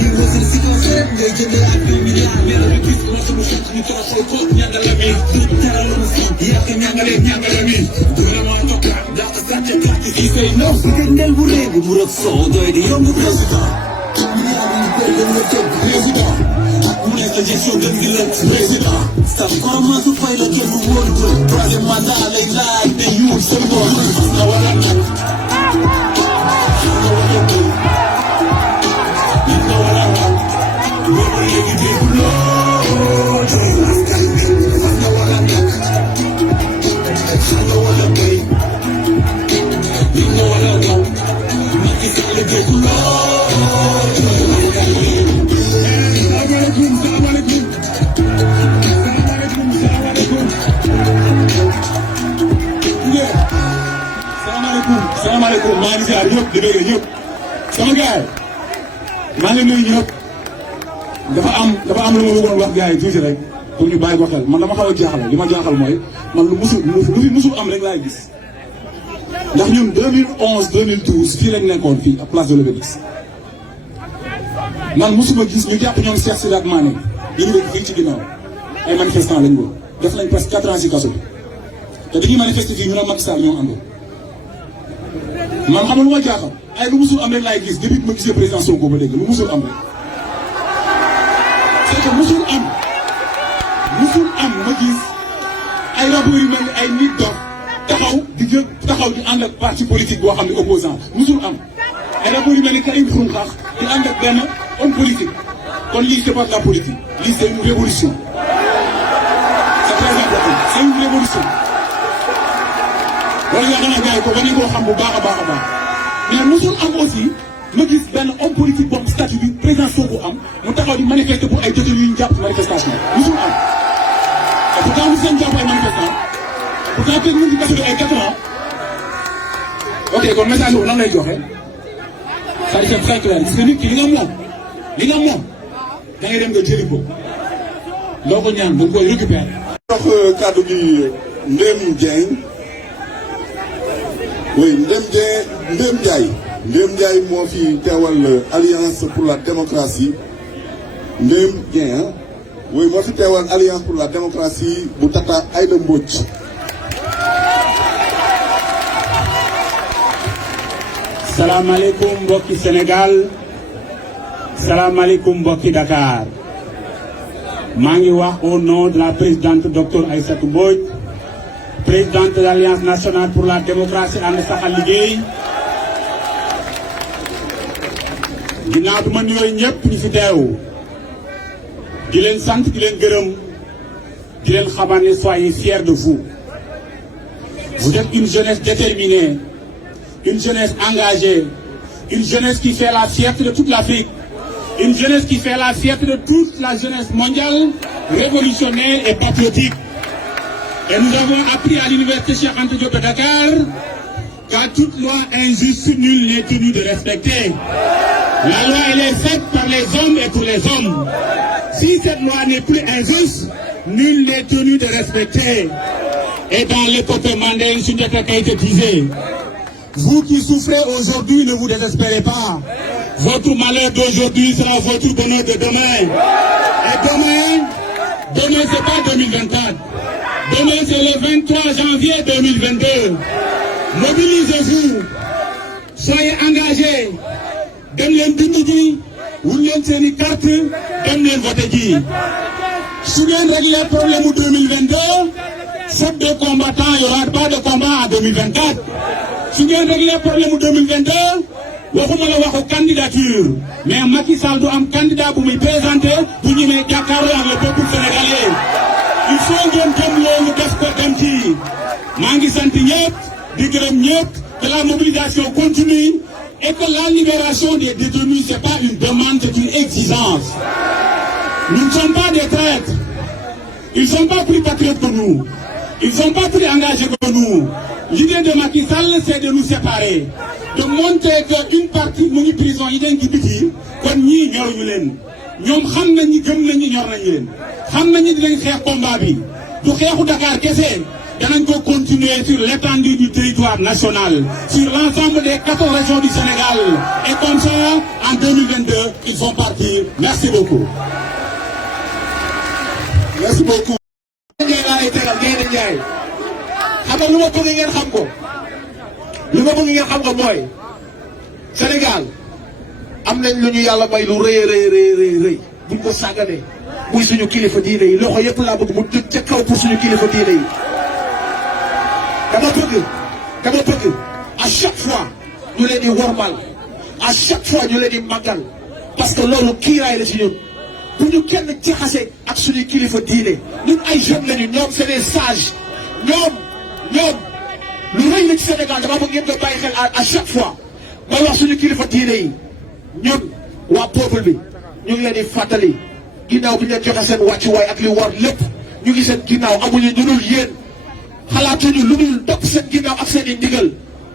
ñun wasin si kaw seet ngay jëndee ak 2 milliards mais la gis ko sama xel ñu toroxal ko ñàngala mi teral ma si yàq ñàngala mi vraiment tokka dàq sàcc gàtt si say nof si gëndel bu réew bu rëb soo doy di yomb président milliards yi bëri nga teg président ak mu nekk gestion gën gi la président sam koroma su fay la kenn wóolu ko troisième mandat lay laaj te yuul sa boor na wala nag salaamaaleykum maa ngi ziar ñëpp di bëgg ñëpp sama gars maa ngi nuyu ñëpp dafa am lu ma bëggoon wax gars yi tuuti rek pour ñu bàyyi ko xel man dama xaw a jaaxal li ma jaaxal mooy man lu fi musul am rek laay gis ndax ñun 2011 2012 fii lañ nekkoon fii à place de l'Obélisque man musuma gis ñu jàpp ñoom Cheikh Sidy ak Mané ñu ngi fii ci ginnaaw ay manifestants lañ woon def nañ presque 4 ans si kaso bi te dañuy manifester fii ñu ne Macky Sall ñoo àndoon man xam nga lu ma jaaxal ay lu musul am rek laay gis depuis ma gisee président Sonko ba dégg lu musul am rek c'est que musul am ma gis ay rapport yu mel ni ay nit dox taxaw di ànd ak parti politique boo xam ne opposant musul am ay rapport yu mel ni Karim Xrum Xax di ànd ak benn homme politique kon lii c'est pas de la politique lii c'est une révolution c'est très important c'est une révolution wala yaakaar naa gars yi ko ba ñu koo xam bu baax a baax a baax mais musul am aussi ma gis benn homme politique boobu statut bi président Sonko am mu taxaw di manifester pour ay détenus yu ñu jàpp manifestation musul am et pourtant mu seen jàpp ay manifestants pourtant teg nañ ci kaso bi ay 4 ans ok kon message boobu lan lay joxe c'est-à-dire c'est très clair gis nga nit ki li nga moom da ngay dem nga jëli ko loo ko ñaan da nga koy récupérer. jox kàddu gi Ndéem Dieng oui Ndéem Ndiaye moo fi teewal Alliance pour la démocratie Ndéem Dieng oui moo fi teewal Alliance pour la démocratie bu Tata Aïda Mbodj. salaamaaleykum mbokki Sénégal salaamaaleykum mbokki Dakar maa ngi wax au nom de la présidente docteur Aïssatou Mbodj présidente de l'Alliance nationale pour la démocratie ànd saxal liggéey ginnaaw bi ma nuyoo ñëpp ñu fi teew di leen sant di leen gërëm di leen xamal ne soyez fiers de vous. Vous êtes une jeunesse déterminée, une jeunesse engagée, une jeunesse qui fait la fierté de toute l'Afrique, une jeunesse qui fait la fierté de toute la jeunesse mondiale, révolutionnaire et patriotique. Et nous avons appris à l'université Cheikh Anta Diop de Dakar qu'à toute loi injuste, nul n'est tenu de respecter. La loi, elle est faite par les hommes et pour les hommes. Si cette loi n'est plus injuste, nul n'est tenu de respecter. Et dans l'épopée Mandela, Soundiata Keïta disait, vous qui souffrez aujourd'hui, ne vous désespérez pas. Votre malheur d'aujourd'hui sera votre bonheur de demain. Et demain c'est pas 2024. Demain c'est le 23 janvier 2022. Mobilisez-vous. Soyez engagés. Dem leen bindu ji, wul leen seeni carte, dem leen voté ji. Su ngeen régler problème mu 2022, faute de combattants, il n'y aura pas de combat en 2024. Su ngeen régler problème mu 2022, waxuma la waxu candidature, mais Macky Sall du am candidat bu muy présenté bu ñu may jàkkaarloo ak le peuple sénégalais. Il faut ngeen gëm loolu def ko dem ci. maa ngi sant ñëpp di gërëm ñëpp que la mobilisation continue et que la libération des détenus c'est pas une demande, c'est une exigence. Nous ne sommes pas des traîtres. Ils ne sont pas plus patriotes que nous. Ils ne sont pas plus engagés que nous. L'idée de Macky Sall, c'est de nous séparer. De montrer qu'une partie mu ngi prison yi dañ ci biti kon ñii ñoruñu leen. ñoom xam nañ ni gëm nañ ni ñor nañu leen. xam nañ ni dinañ xeex combat bi. du xeexu Dakar kese. danañ ko continuer sur l'étendue du territoire national, sur l'ensemble des 14 régions du Sénégal. Et comme ça, en 2022, ils vont partir. Merci beaucoup. Merci beaucoup. Ndiaye laa lay tegal Gaynde Ndiaye xam nga lu ma bëgg ngeen xam ko lu ma bëgg ngeen xam ko mooy Sénégal am nañ lu ñu yàlla may lu rëy buñ ko sàgganee muy suñu kilifa diine yi loxo yëpp laa bëgg mu jëm ca kaw pour suñu kilifa diine yi dama bëgg à chaque fois ñu leen di wormal à chaque fois ñu leen di màggal parce que loolu kiiraay la ci ñun bu ñu kenn jaxase ak suñu kilifa diine ñun ay jeunes lañu ñoom c'est des sages ñoom lu rëy la ci Sénégal dama bëgg ngeen ko bàyyi xel à chaque fois may wax suñu kilifa diine yi ñun waa peuple bi ñu ngi leen di fàttali ginnaaw bi ñu leen joxe seen wàccuwaay ak li war lépp ñu ngi seen ginnaaw amuñu lu dul yéen xalaatuñu lu dul topp seen ginnaaw ak seen i ndigal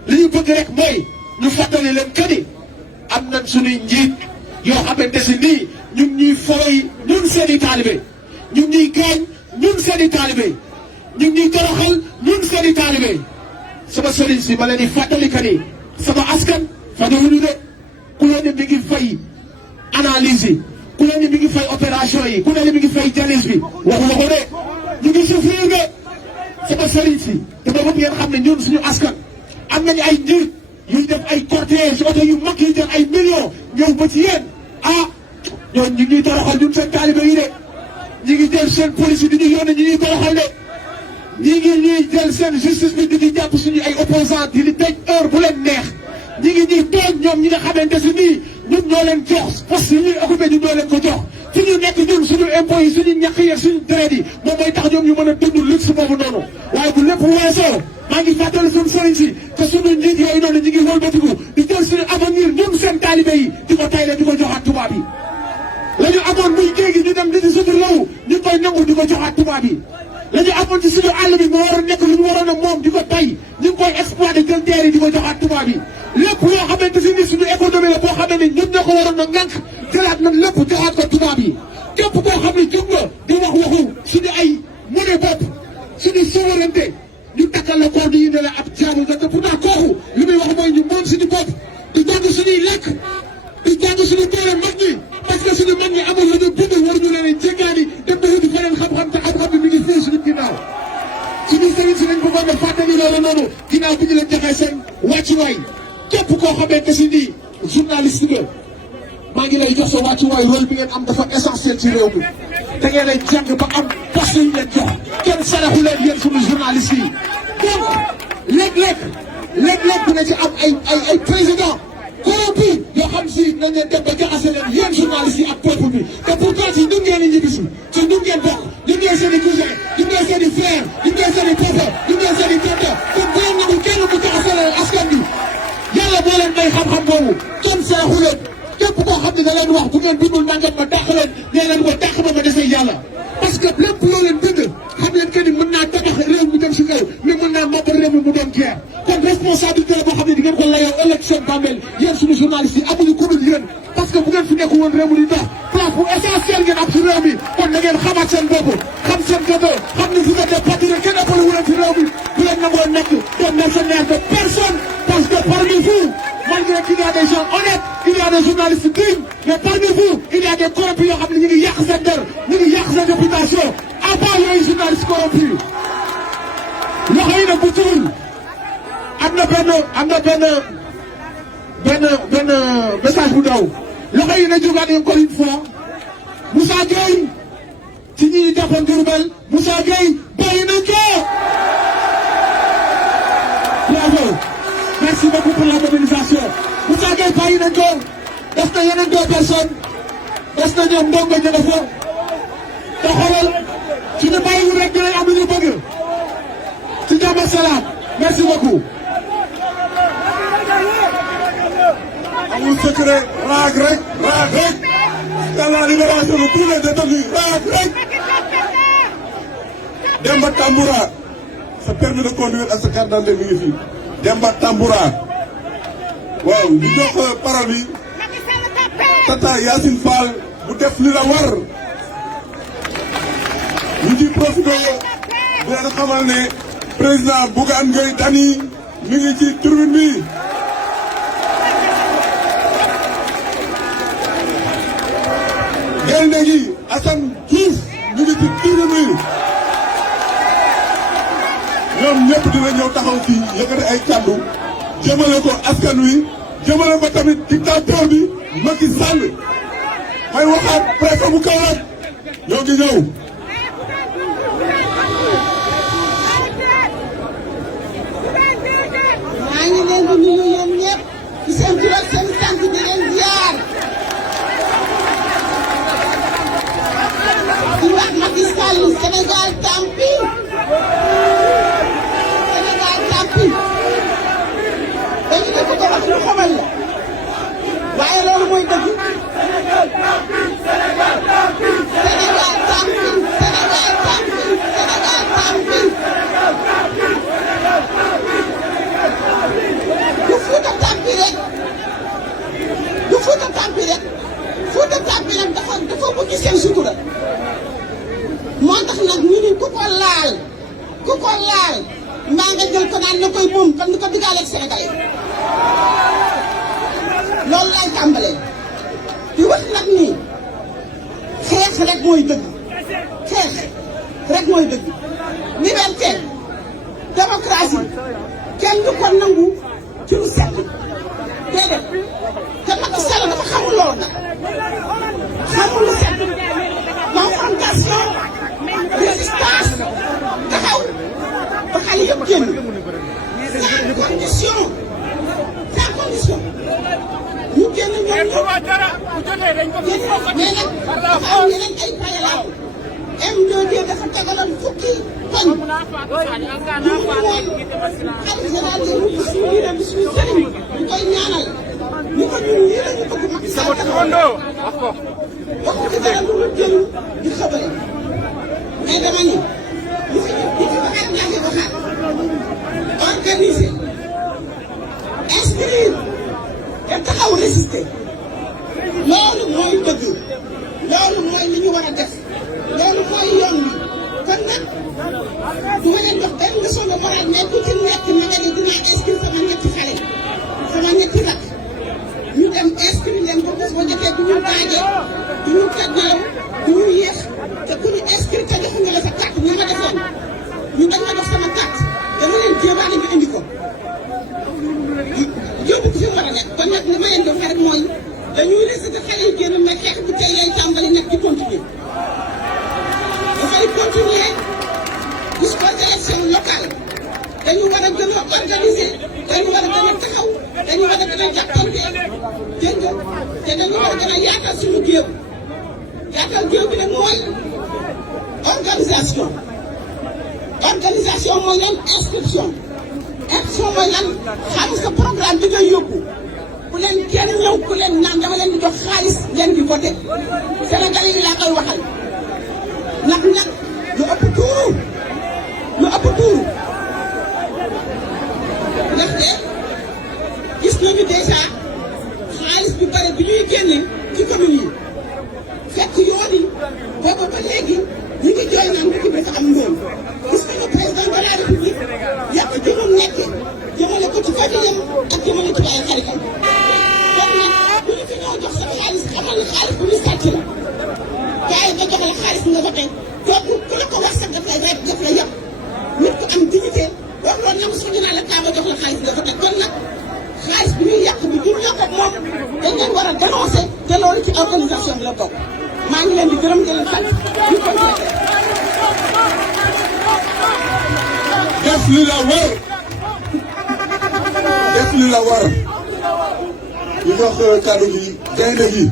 li ñu bëgg rek mooy ñu fàttali leen que ni am nañ suñuy njiit yoo xamante si nii ñu ngi ñuy fooy ñun seen i taalibe ñu ngi ñuy gaañ ñun seen i taalibe ñu ngi ñuy toroxal ñun seen i taalibe sama sëriñ si ma leen di fàttali que ni sama askan fa ñëwuñu de ku leen ne mi ngi fay analyse yi ku leen ne mi ngi fay opération yi ku leen ne mi ngi fay dialyse bi waxuma ko de ñu ngi souffrir de sama sëriñ si dama bëgg ngeen xam ne ñun suñu askan am nañu ay njiit yuy def ay cortège oto yu mag yi jël ay millions ñëw ba ci yéen ñoom ñu ngi toroxal ñun seen taalibe yi de ñu ngi jël seen police yi di ñu yónnee ñu ngi toroxal de ñi ngi ñuy jël seen justice bi di ñu jàpp suñu ay opposants di ñu tëj heure bu leen neex ñi ngi ñuy tooñ ñoom ñi nga xamante si nii ñun ñoo leen jox poste yi ñuy occupé ñun ñoo leen ko jox fi ñu nekk ñun suñu impôts yi suñu ñàkk yi suñu deret yi moom mooy tax ñoom ñu mën a dund luxe boobu noonu waaye bu lépp weesoo maa ngi fàttali suñu sëriñ si te suñu njiit yooyu noonu ñu ngi wëlbatiku di jël suñu avenir ñun seen taalibe yi di ko tayle di ko joxaat tubaab yi la ñu amoon muy géej gi ñu dem di ci suñu law ñu koy nangu di ko joxaat tubaab yi la ñu amoon ci suñu àll bi mu war a nekk lu ñu waroon a moom di ko tay ñu ngi koy exploité jël terre yi di ko joxaat tubaab yi lépp loo xamante si ni suñu économie la boo xam ne ni ñun ñoo ko waroon a ŋànk jëlaat nañ lépp joxaat ko tubaab yi képp koo xam ne jóg nga di wax waxu suñu ay monnaie bopp suñu souveraineté ñu takkal la koor yi ne la ab jaamu nga te pourtant kooku li muy wax mooy ñu moom suñu bopp di jàng suñuy lekk di jàng suñu doole mag ñi parce que suñu mag ñi amul lu ñu bind waruñu leen jéggaani dem ba wuti feneen xam-xam te xam-xam bi mi ngi fii suñu ginnaaw suñu sëriñ si lañ bëggoon a fàttali loolu noonu ginnaaw bi ñu leen joxee seen wàccuwaay képp koo xamante si nii journaliste nga maa ngi lay jox sa wàccuwaay rôle bi ngeen am dafa essentiel ci réew mi da ngeen lay jàng ba am poste yu leen jox kenn saraxu leen yéen suñu journaliste yi donc léeg-léeg dina ci am ay président corrompu yoo xam si nañ leen dem ba jaxase leen yéen journaliste yi ak peuple bi te pourtant si ñun ngeen di ñibbisi te ñun ngeen bokk ñun ngeen seen i cousin ñun ngeen seen i frère ñun ngeen seen i papa ñun ngeen seen i tante kon bu leen nangu kenn mu jaxase leen askan bi yàlla moo leen may xam-xam boobu kenn saraxu leen képp koo xam ne da leen wax bu ngeen bindul nangam ma dàq leen nee leen ko dàq ma desee yàlla parce que lépp loo leen bind xam leen que ni mën naa tabax réew mi dem si kaw mais mën naa mabal réew mi mu doon guerre kon responsabilité la boo xam ne di ngeen ko layoo ëllëg seen bàmmeel yéen suñu journalistes yi amuñu ku dul yéen parce que bu ngeen fi nekku woon réew mi di dox place bu essentiel ngeen am si réew mi kon na ngeen xamaat seen bopp xam seen gëdd xam ni vous êtes des patriotes kenn ëppale wu leen si réew mi bu leen nangoo nekk des mercenaires de personne parce que parmi vous malgré qu'il y a des gens honnêtes il y a des journalistes dignes mais parmi vous il y a des corrompus yoo xam ne ñu ngi yàq seen der ñu ngi yàq seen réputation à part yooyu journalistes corrompus loxo yi nag bu tuul am na benn message bu daw loxo yi na jógaat encore une fois Moussa Gueye ci ñi jàppoon Diourbel Moussa Gueye bàyyi nañ ko bravo merci beaucoup pour la mobilisation Moussa Gueye bàyyi nañ ko des na yeneen 2 personnes des na ñoom ndongo ñu dafa te xoolal suñu bàyyiwul rek dinañ am lu ñu bëgg ci jàmm ak salaam merci beaucoup. amul secret raag rek dans la libération de tous les détenus raag rek Demba Tamboura sa permis de conduire ak sa carte d'identité mi ngi fii Demba Tamboura waaw ñu jox parole bi Tata Yacine Fall bu def li la war ñu ci profité bu leen xamal ne président Bougane Gueye Dany mi ngi ci tribune bi. gaynde gi Assane Diouf mi ngi ci tribune bi. ñoom ñëpp dina ñëw taxaw fii yëkkati ay kàddu jëmale ko askan wi jëmale ko tamit dictateur bi Macky Sall. may waxaat préfet bu Kaolack ñoo ngi ñëw. maa ngi leen di nuyu yéen ñëpp ci seen tur ak seen sant di leen ziar di wax Macky Sall Sénégal tampi Sénégal tampi dañu ne ko wax lu xamal la waaye loolu mooy dëgg Sénégal tampi Sénégal tampi Sénégal tampi Sénégal tampi du Fuuta Tampi rek du Fuuta Tampi rek Fuuta Tampi nag dafa bëgg seen sutura moo tax nag ñu ni ku ko laal mbaa nga jël ko naan na koy moom kan di ko diggaale ak Sénégalais loolu lay tàmbalee di wax nag nii xeex rek mooy dëgg xeex rek mooy dëgg liberté démocratie kenn du ko nangu ci lu set déedéet te Macky Sall dafa xamul loolu nag xamul lu set confrontation résistance taxaw ba xale yëpp génn sans condition ñu génn ñoom ñëpp mais nag dafa am yeneen ay payalaaw M2D dafa tegaloon fukki toñ ñu woon xalifa général des mourides suñu diine bi suñu sëriñ ñu koy ñaanal ñu ko ñun lii la ñu bëgg Macky Sall wax ci dara lu jël di xëbale mais dama ni li fi waxaat naa fi waxaat organiser inscrire te taxaw résister loolu mooy dëgg loolu mooy li ñu war a def loolu mooy yoon wi kon nag du ma leen jox benn leçon de morale mais ku ci nekk na nga ne dinaa inscrire sama ñetti xale sama ñetti rak ñu dem inscrire leen ba bés ba jotee du ñu daaje du ñu tëddalaw du ñu yéex te ku ñu inscrire te joxuñu la sa carte ñu ma defoon ñu dañ ma jox sama carte dama leen jéemaane ñu indi ko yóbbu ko fi mu war a nekk kon nag li ma leen di wax rek mooy dañuy réciter xale yi génn mais xeex bi tey lay tàmbali nekk ci continuer dafay continuer jusqu'aux élections locales dañu war a gën a organiser dañu war a gën a taxaw dañu war a gën a jàppante dégg nga te dañu war a gën a yaatal suñu géew yaatal géew bi nag mooy organisation mooy lan inscription mooy lan xam sa programme bi ngay yóbbu ku leen kenn ñëw ku leen naan dama leen di jox xaalis ngeen di voté Sénégalais yi laa koy waxal nag lu ëpp tuuru ndaxte gis nañu déjà xaalis bu bare bi ñuy génne ci commune yi fekk yoon yi booba ba léegi ñu ngi jooy naan dëkk bi dafa am ndóol gis nañu président de la république yàq jëmum nekk jëmale ko ci famille ak jëmale ci ay xaritam kon nag bu ñu fi ñoo jox sa xaalis xamal ne xaalis bu ñu sàcc la waaye nga jox la xaalis nga voté kooku ku la ko wax sax daf lay rek daf la yàq nit ku am dignité wax loolu ñoom suñu naan la kaa ma jox la xaalis nga voté kon nag xaalis bi ñuy yàq bi jur yàq ak moom dañ leen war a dénoncer te loolu ci organisation bi la bokk maa ngi leen di gërëm di leen sant ñu continué def li la war def li la war ñu jox kàddu gi gaynde gi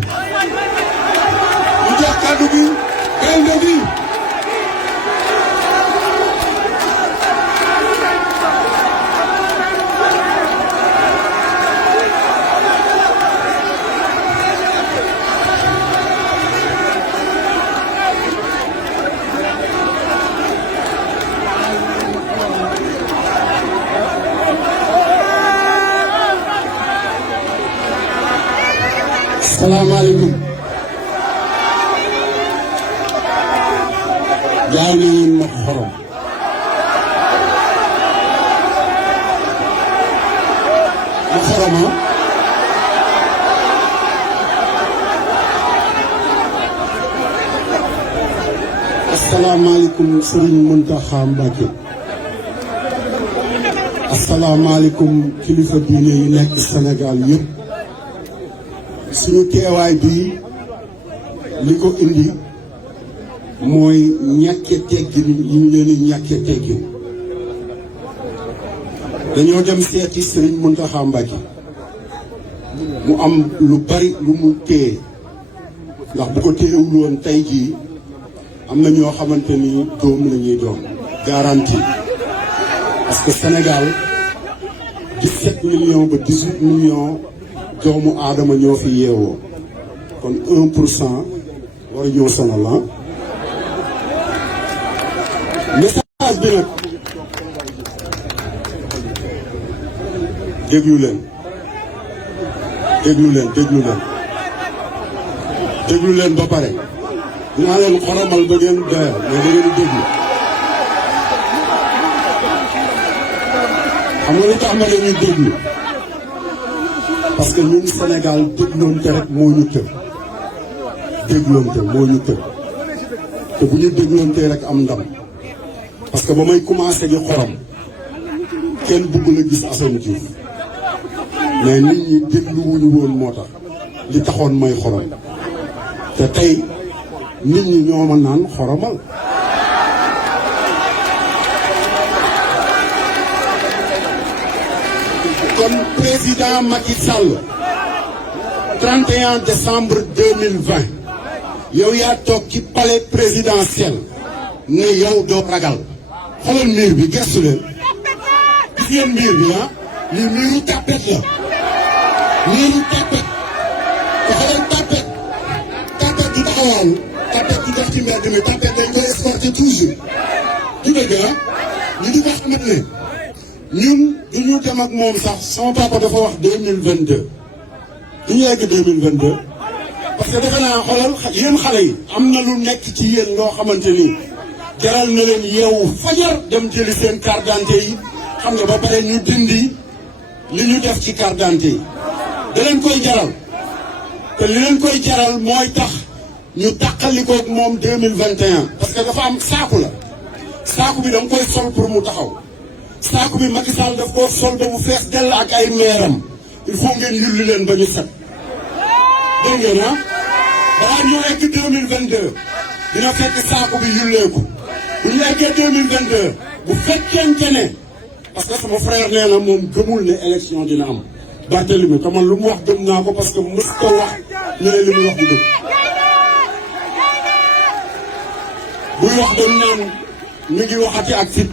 ñu jox kàddu gi gaynde gi salaamaaleykum jaay na ngeen ma xorom xoroma. asalaamaaleykum Serigne Mountakha Mbacké. asalaamaaleykum kilifa diine yi nekk Sénégal yëpp. suñu teewaay bii li ko indi mooy ñàkke teggin yi ñu leen di ñàkke teggin. dañoo dem seeti Serigne Mountakha Mbacké mu am lu bari lu mu téye ndax bu ko téyewul woon tey jii am na ñoo xamante ni doom la ñuy doon garantie parce que Sénégal 17 millions ba 18 millions doomu aadama ñoo fi yeewoo kon 1% war a ñëw sonal la message bi nag déglu leen ba pare dinaa leen xoromal ba ngeen doyal mais da ngeen di déglu xam nga lu tax ma leen ñu déglu parce que ñun Sénégal dégloonte rek moo ñu tëb te bu ñu dégloonte rek am ndam parce que ba may commencé di xorom kenn bëgg la gis Assane Diouf mais nit ñi dégluwuñu woon moo tax li taxoon may xorom te tey nit ñi ñoo ma naan xoromal kon président Macky Sall 31 décembre 2020 yow yaa toog ci palais présidentiel ne yow doo ragal xoolal miir bi gëstu leen gis ngeen miir bi lii miiru tapet la miiru tapet te xoolal tapet du taxawaan tapet du dox ci mbedd mi tapet dañ koy escorter toujours du dëgg ñu di ko xamante ne ñun du ñu dem ak moom sax sama papa dafa wax 2022 du ñu egg 2022 parce que defe naa xoolal yéen xale yi am na lu nekk ci yéen loo xamante ni jaral na leen yeewu fajar dem jëli seen carte d'identité yi xam nga ba pare ñu dindi li ñu def ci carte d'identité yi da leen koy jaral te li leen koy jaral mooy tax ñu tàqalikoog moom 2021 parce que dafa am saaku la saaku bi da nga koy sol pour mu taxaw saaku bi Macky Sall daf koo sol ba mu fees dell ak ay meeram il faut ngeen yulli leen ba ñu set dégg ngeen balaa ñoo egg 2022 dina fekk saaku bi yulleeku bu ñu eggee 2022 bu fekkente ne parce que sama frère nee na moom gëmul ne élection dina am Barthélemy te man lu mu wax gëm naa ko parce que mës ko wax ñu ne li mu wax bu dëgg buy wax dañ naan mi ngi waxati ak fit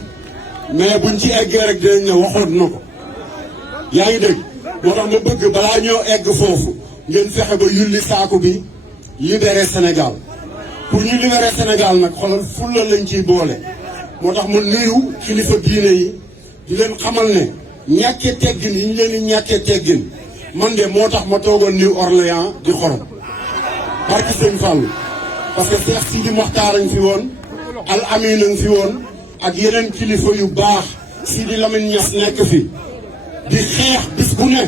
mais buñ ci eggee rek dinañ ne waxoon na ko yaa ngi dégg moo tax ma bëgg balaa ñoo egg foofu ngeen fexe ba yulli saaku bi libérer Sénégal pour ñu libérer Sénégal nag xoolal fulla lañ ciy boole moo tax ma nuyu kilifa diine yi di leen xamal ne ñàkkee teggin yi ñu leen di ñàkkee teggin man de moo tax ma toogoon New Orléans di xorom barki sëñ Fall parce que Cheikh Sidi Mokhtar a ngi fi woon Al Amin a ngi fi woon ak yeneen kilifa yu baax Sidi Lamine Niass nekk fi di xeex bis bu ne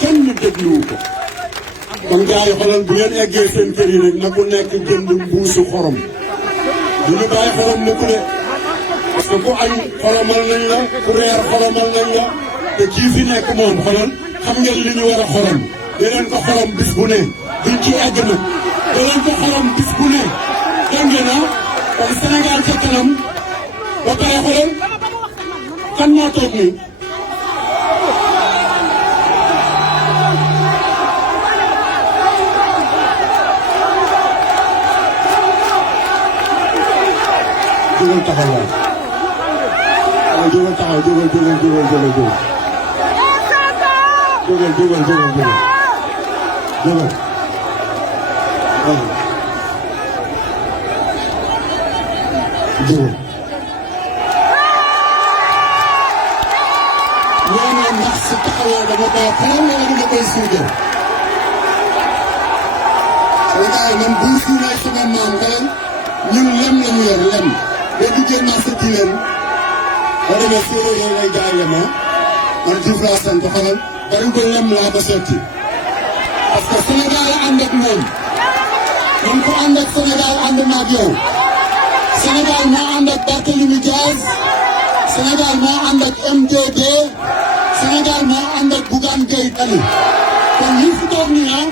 kenn dégluwu ko kon gars yi xoolal bu ngeen eggee seen kër yi rek na ku nekk jënd mbuusu xorom du ñu bàyyi xorom mukk de parce que ku añ xoromal nañ la ku reer xoromal nañ la te kii fi nekk moom xoolal xam ngeen li ñu war a xorom deneen ko xorom bis bu ne duñ ci egg nag deneen ko xorom bis bu ne dégg ngeen kon Sénégal ca kanam ba pare xoolal kan moo toog nii jógal taxaw waay jógal taxaw jógal ñoo ndax si taxawoo dama ko xool wala dama koy suugal Sénégal man buur si may sama maam xelal ñun lem lañu yor lem boo duggee marché ci leen boo demee séeréer yi lay jaay lem man Diouf laa sant xamal bari ko lem laa ba seeti parce que Sénégal ànd ak moom man ko ànd ak Sénégal ànd na ak yow Sénégal moo ànd ak Barthélémy Diaz Sénégal moo ànd ak MDD Sénégal moo ànd ak Bougane Gueye Dany kon ñu fi toog nii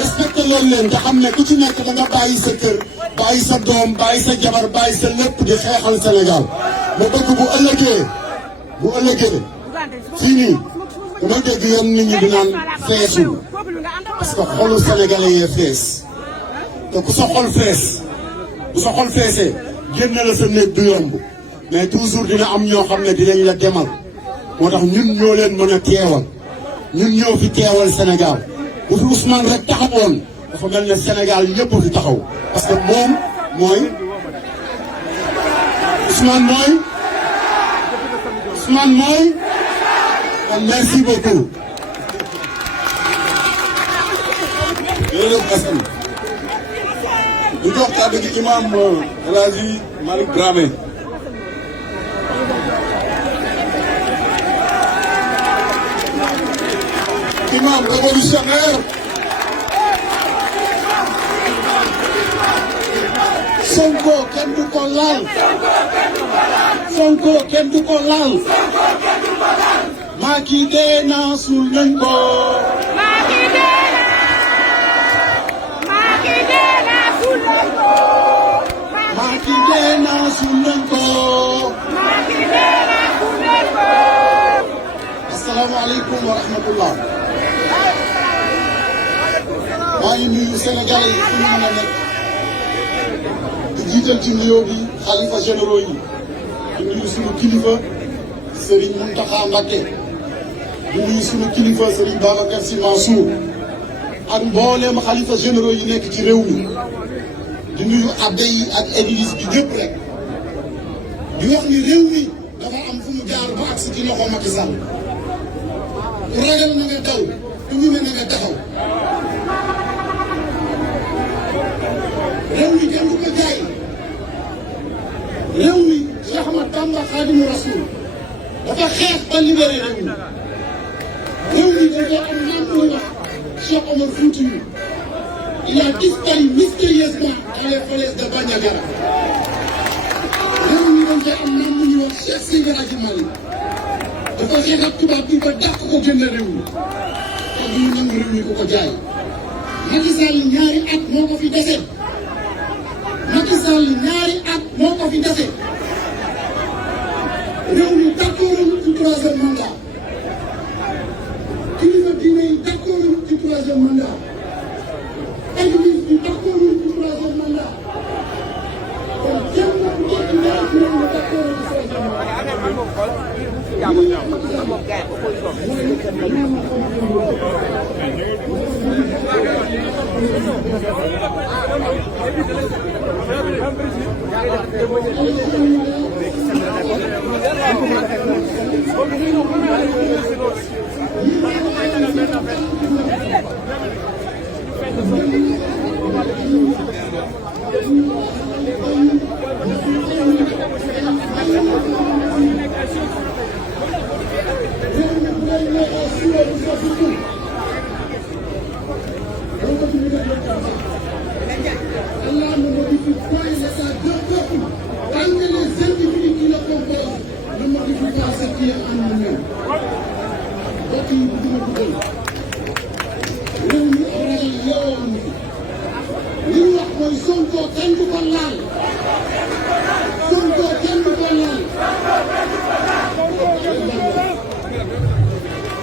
respecté leen te xam ne ku ci nekk da nga bàyyi sa kër bàyyi sa doom bàyyi sa jabar bàyyi sa lépp di xeexal Sénégal ma bëgg bu ëllëgee fii nii dama dégg yenn nit ñi di naan feesul parce que xolu sénégalais yee fees te ku sa xol fees bu sa xol feesee génne la sa néeg du yomb mais toujours dina am ñoo xam ne dinañ la demal moo tax ñun ñoo leen mën a teewal ñun ñoo fi teewal Sénégal bu fi Ousmane rek taxawoon dafa mel ne Sénégal ñëpp fi taxaw parce que moom mooy Ousmane mooy merci beaucoup. jërëjëf Assane ñu jox kàddu gi imam El Hadji Malick Dramé. imam révolutionnaire. Sonko kenn du ko laal. Sonko kenn du ko laal. Macky dee na suul nañ ko. Macky dee na suul nañ ko. Macky dee na suul nañ ko. Macky dee na suul nañ ko. asalaamaaleykum wa rahmatullah. maa ngi nuyu Sénégalais yi fu ñu mën a nekk. di jiital ci nuyoo bi xalifa généraux yi. di nuyu suñu kilifa Serigne Mountakha Mbacké. di nuyu suñu kilifa Serigne Babacar Sy Mansour ak mbooleem xalifa généraux yi nekk ci réew mi di nuyu abbé yi ak église bi ñëpp rek di wax ni réew mi dafa am fu mu jaar ba agsi ci loxo Macky Sall ku ragal na nga daw ku ñu ne na nga taxaw réew mi kenn du ko jaay réew mi Cheikh Ahmad Bamba Khadimu Rasoul dafa xeex ba libéré réew mi réew mi dafa am naam muy wax Cheikh Omar Foutiyou il a disparu mystérieusement dans les falaises de Bandiagara réew mi dafa am naam muy wax Cheikh Seydi Hadji Malick dafa xeex ak tubaab bi ba dàq ko génne réew mi te du ñu nangu réew mi ku ko jaay Macky Sall ñaari at moo ko fi dese Macky Sall ñaari at moo ko fi dese réew mi d'accord ci troisième mandat kilifa diine yi d'accord ci troisième mandat église bi d'accord ci troisième mandat kon kenn ku nekk ñaar ci réew mi d'accord ci troisième Allah ne modifie pas l'état de peuple tant que les individus qui le composent ne modifient pas ce qui est en nous-mêmes. Donc il faut que nous réew mi ragal yeewoon ni li ñu wax mooy Sonko kenn du ko laal Sonko kenn du ko laal.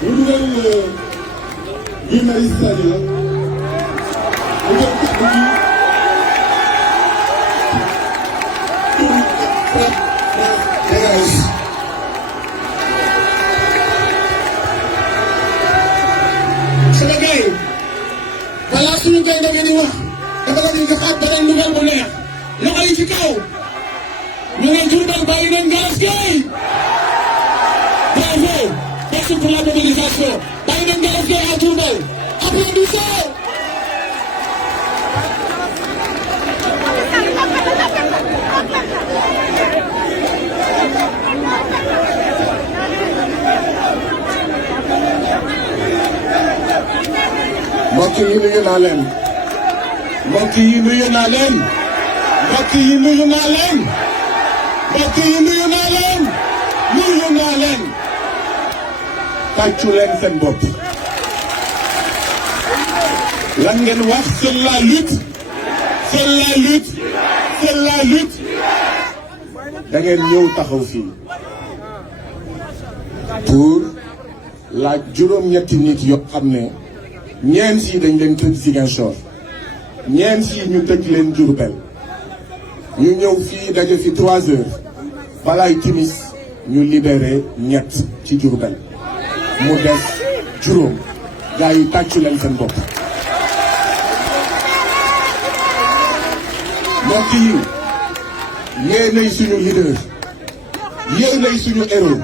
ñu dugal Guy Marius Sagna mu jël kàddu gi dégage. sama gars yi balaa suñu gaynde gi di wax dafa la ñuy joxaat beneen nouvelle bu neex loxo yi ci kaw ñu ne Diourbel bàyyi nañ Gallas Gueye bravo merci pour la mobilisation bàyyi nañ Gallas Gueye à Diourbel applaudissez. mbokk yi nuyu naa leen mbokk yi nuyu naa leen mbokk yi nuyu naa leen mbokk yi nuyu naa leen nuyu naa leen tàccu leen seen bopp lan ngeen wax c'est la lutte c'est la lutte c'est la lutte da ngeen ñëw taxaw fii pour la juróom-ñetti nit yoo xam ne ñeen si dañ leen tëj Ziguinchor ñeen si ñu tëj leen Diourbel ñu ñëw fii daje fi 3 heures balaay timis ñu libéré ñett ci Diourbel mu des juróom gars yi tàccu leen seen bopp mbokk yi yéenay suñu leader yéenay suñu héros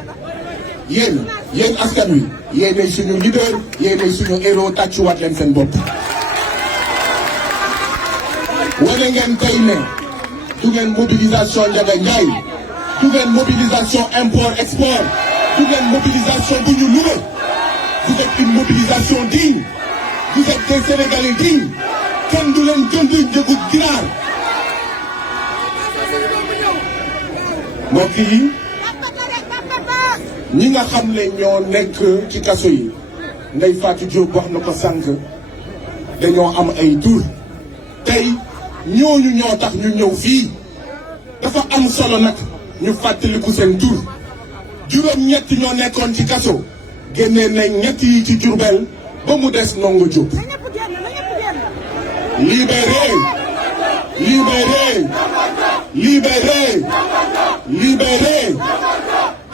yéen askan wi yéenay suñu leader yéenay suñu héros tàccuwaat leen seen bopp wane ngeen tey ne du ngeen mobilisation Ndiaga Ndiaye du ngeen mobilisation import export du ngeen mobilisation bu ñu luwe vous êtes une mobilisation digne vous êtes des Sénégalais dignes kenn du leen jënd njëgu ginaar mbokk yi ñi nga xam ne ñoo nekk ci kaso yi Ndeye Fatou Diop wax na ko sànq dañoo am ay tur tey ñooñu ñoo tax ñu ñëw fii dafa am solo nag ñu fàttaliku seen tur juróom-ñett ñoo nekkoon ci kaso génnee nañ ñett yi ci Diourbel ba mu des Ndongo Diop libéré libéré libéré libéré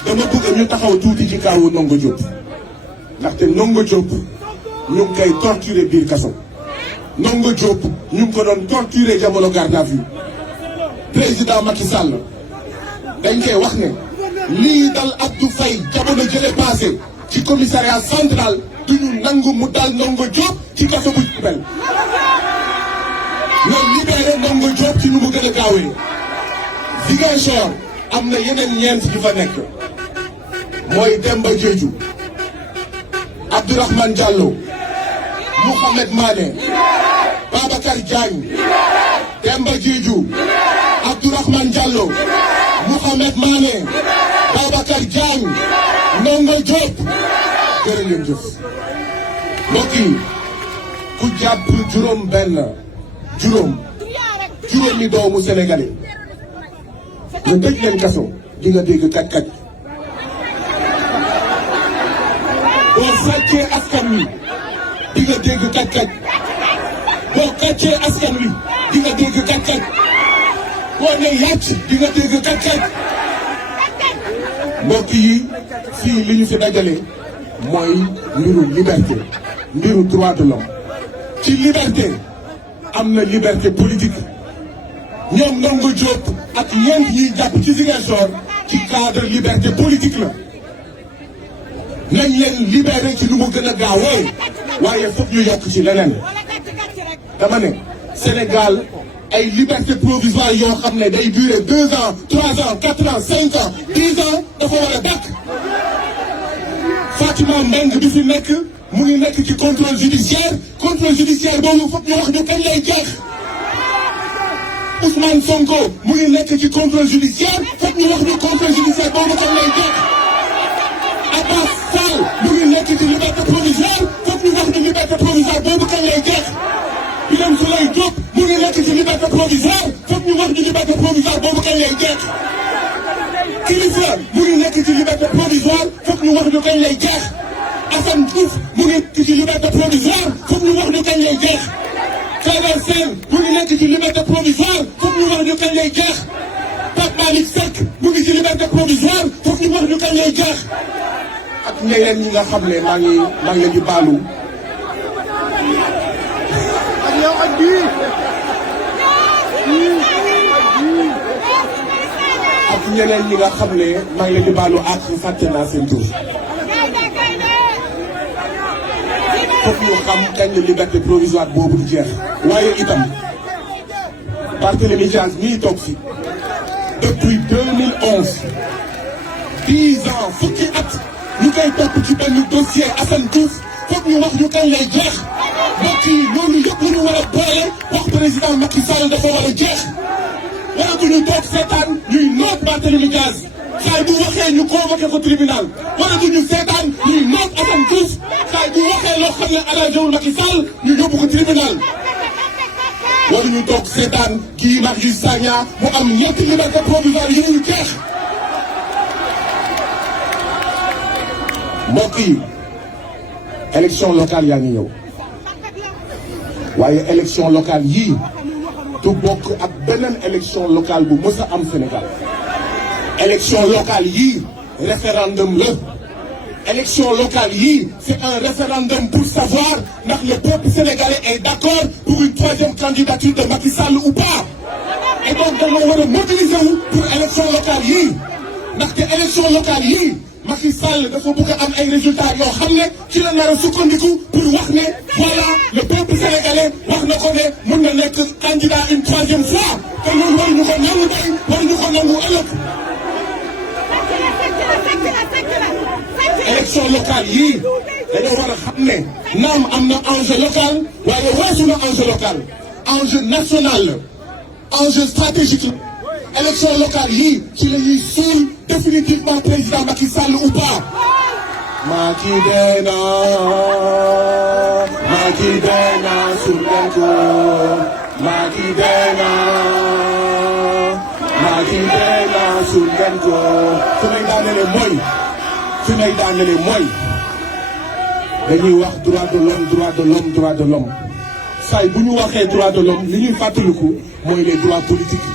dama bëgg ñu taxaw tuuti ci kaawu Ndongo Diop ndaxte Ndongo Diop ñu ngi koy torturer biir kaso Ndongo Diop ñu ngi ko doon torturer jamono garde à vue président Macky Sall dañ koy wax ne lii dal Abdou Faye jamono jële passé ci commissariat central duñu nangu mu dal Ndongo Diop ci kaso bu Diourbel ñoom libéré Ndongo Diop ci nu mu gën a gaawee Ziguinchor am na yeneen ñeent yu fa nekk mooy Demba Diédhiou Abdourahmane Diallo Mouhamed Mané Babacar Diagne Demba Diédhiou Abdourahmane Diallo Mouhamed Mané Babacar Diagne Ndongo Diop jërë ngeen jëf mbokk yi ku jàpp juróomi doomu sénégalais nga tëj leen kaso di nga dégg kaj-kaj boo sàccee askan wi di nga dégg kaj-kaj boo kàccee askan wi di nga dégg kaj-kaj boo ne yàcc di nga dégg kaj-kaj mbokk yi fii li ñu fi dajale mooy mbiru liberté mbiru droit de l'homme ci liberté am na liberté politique ñoom Ndongo Diop ak ñeent ñiy jàpp ci Ziguinchor ci cadre liberté politique la nañ leen libéré ci lu mu gën a gaawee waaye foog ñu yokk ci leneen dama ne Sénégal ay liberté provisoire yoo xam ne day durer 2 ans 3 ans 4 ans 5 ans 10 ans dafa war a dakk Fatima Mbengue bi fi nekk mu ngi nekk ci contrôle judiciaire boobu foog ñu wax ñu kañ lay jeex Ousmane Sonko mu ngi nekk ci contrôle judiciaire foog ñu wax ñu contrôle judiciaire boobu kañ lay jeex Abbas Fall mu ngi nekk ci liberté provisoire foog ñu wax ñu liberté provisoire boobu kañ lay jeex Birame Souleye Diop mu ngi nekk ci liberté provisoire foog ñu wax ñu liberté provisoire boobu kañ lay jeex Kilifeu mu ngi nekk ci liberté provisoire foog ñu wax ñu kañ lay jeex Assane Diouf mu ngi nekk ci liberté provisoire foog ñu wax ñu kañ lay jeex Clédor Sène mu ngi nekk ci liberté provisoire foog ñu wax ñu kañ lay jeex Pape Malick Seck mu ngi ci liberté provisoire foog ñu wax ñu kañ lay jeex ak ñeneen ñi nga xam ne maa ngi leen di baalu ak ñeneen ñi nga xam ne maa ngi leen di baalu ak fàtte naa seen tur foog ñu xam kañ la liberté provisoire boobu di jeex waaye itam Barthélémy Dias mii toog fi depuis 2011 10 ans fukki at ñu koy topp ci benn dossier Assane Diouf foog ñu wax ñu kañ lay jeex mbokk yi loolu yëpp lu ñu war a boole wax président Macky Sall dafa war a jeex waratuñu toog seetaan ñuy noot Barthélémy Dias saa bu waxee ñu convoqué ko tribunal waratuñu seetaan ñuy noot Assane Diouf saa bu waxee loo xam ne arrangéwul Macky Sall ñu yóbbu ko tribunal waruñu toog seetaan Guy Marius Sagna mu am ñetti liberté provisoire yi ñu jeex mbokk yi élection locale yaa ngi ñëw waaye élection locale yii du bokk ak beneen élection locale bu mës a am Sénégal élection locale yii référendum la élection locale yii c'est un référendum pour savoir ndax le peuple sénégalais est d'accord pour une troisième candidature de Macky Sall ou pas et donc dañoo war a mobiliser wu pour élection locale yii ndaxte élection locale yii Macky Sall dafa bëgg a am ay résultats yoo xam ne ci la nar a sukkandiku pour wax ne voilà le peuple sénégalais wax na ko ne mën na nekk candidat une troisième fois te loolu waruñu ko nangu tey waruñu ko nangu ëllëg. élection locale yii dañoo war a xam ne naam am na enjeu local waaye weesu na enjeu local enjeu national la enjeu stratégique la élection locale yii ci la ñuy suul définitivement président Macky Sall ou pas. Macky dee na suul leen ko Macky dee na suul leen ko su may daanele mooy dañuy wax droit de l'homme saay bu ñu waxee droit de l'homme li ñuy fàttaliku mooy les droits politiques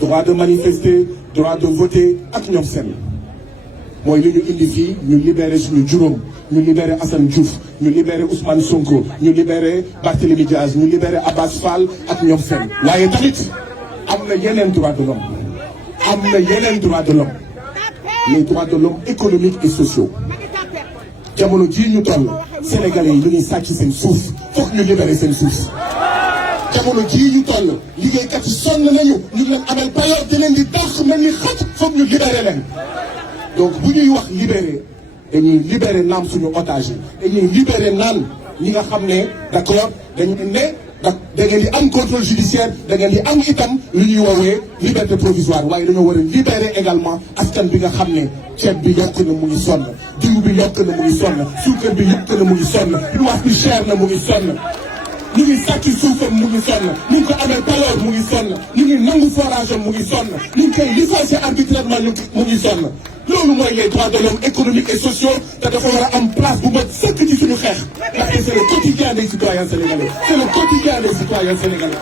droit de manifester droit de voter ak ñoom seen mooy li ñu indi fii ñu libéré suñu juróom ñu libéré Assane Diouf ñu libéré Ousmane Sonko ñu libéré Barthélémy Diaz ñu libéré Abbas Fall ak ñoom seen waaye tamit am na yeneen droit de l'homme les droits de l'homme économiques et sociaux jamono jii ñu toll sénégalais yi lu ñuy sàcc seen suuf foog ñu libéré seen suuf jamono jii ñu toll liggéeykat yi sonn nañu ñu ngi leen amal payoor di leen di dàq mel ni xaj foog ñu libéré leen donc bu ñuy wax libéré dañuy libéré naam suñu otage yi dañuy libéré naan ñi nga xam ne d'accord dañu ne da ngeen di am contrôle judiciaire da ngeen di am itam lu ñuy woowee liberté provisoire waaye dañoo war a libérer également askan bi nga xam ne ceeb bi yokk na mu ngi sonn diw bi yokk na mu ngi sonn suukar bi yokk na mu ngi sonn luwaas bi cher na mu ngi sonn ñu ngi sàcc suufam mu ngi sonn ñu ngi ko amee payoor mu ngi sonn ñu ngi nangu forage am mu ngi sonn ñu ngi koy licencier arbitrairement mu ngi sonn loolu mooy les droits de l'homme économiques et sociaux te dafa war a am place bu mat sëkk ci suñu xeex ndaxte c'est le quotidien des citoyens sénégalais c'est le quotidien des citoyens sénégalais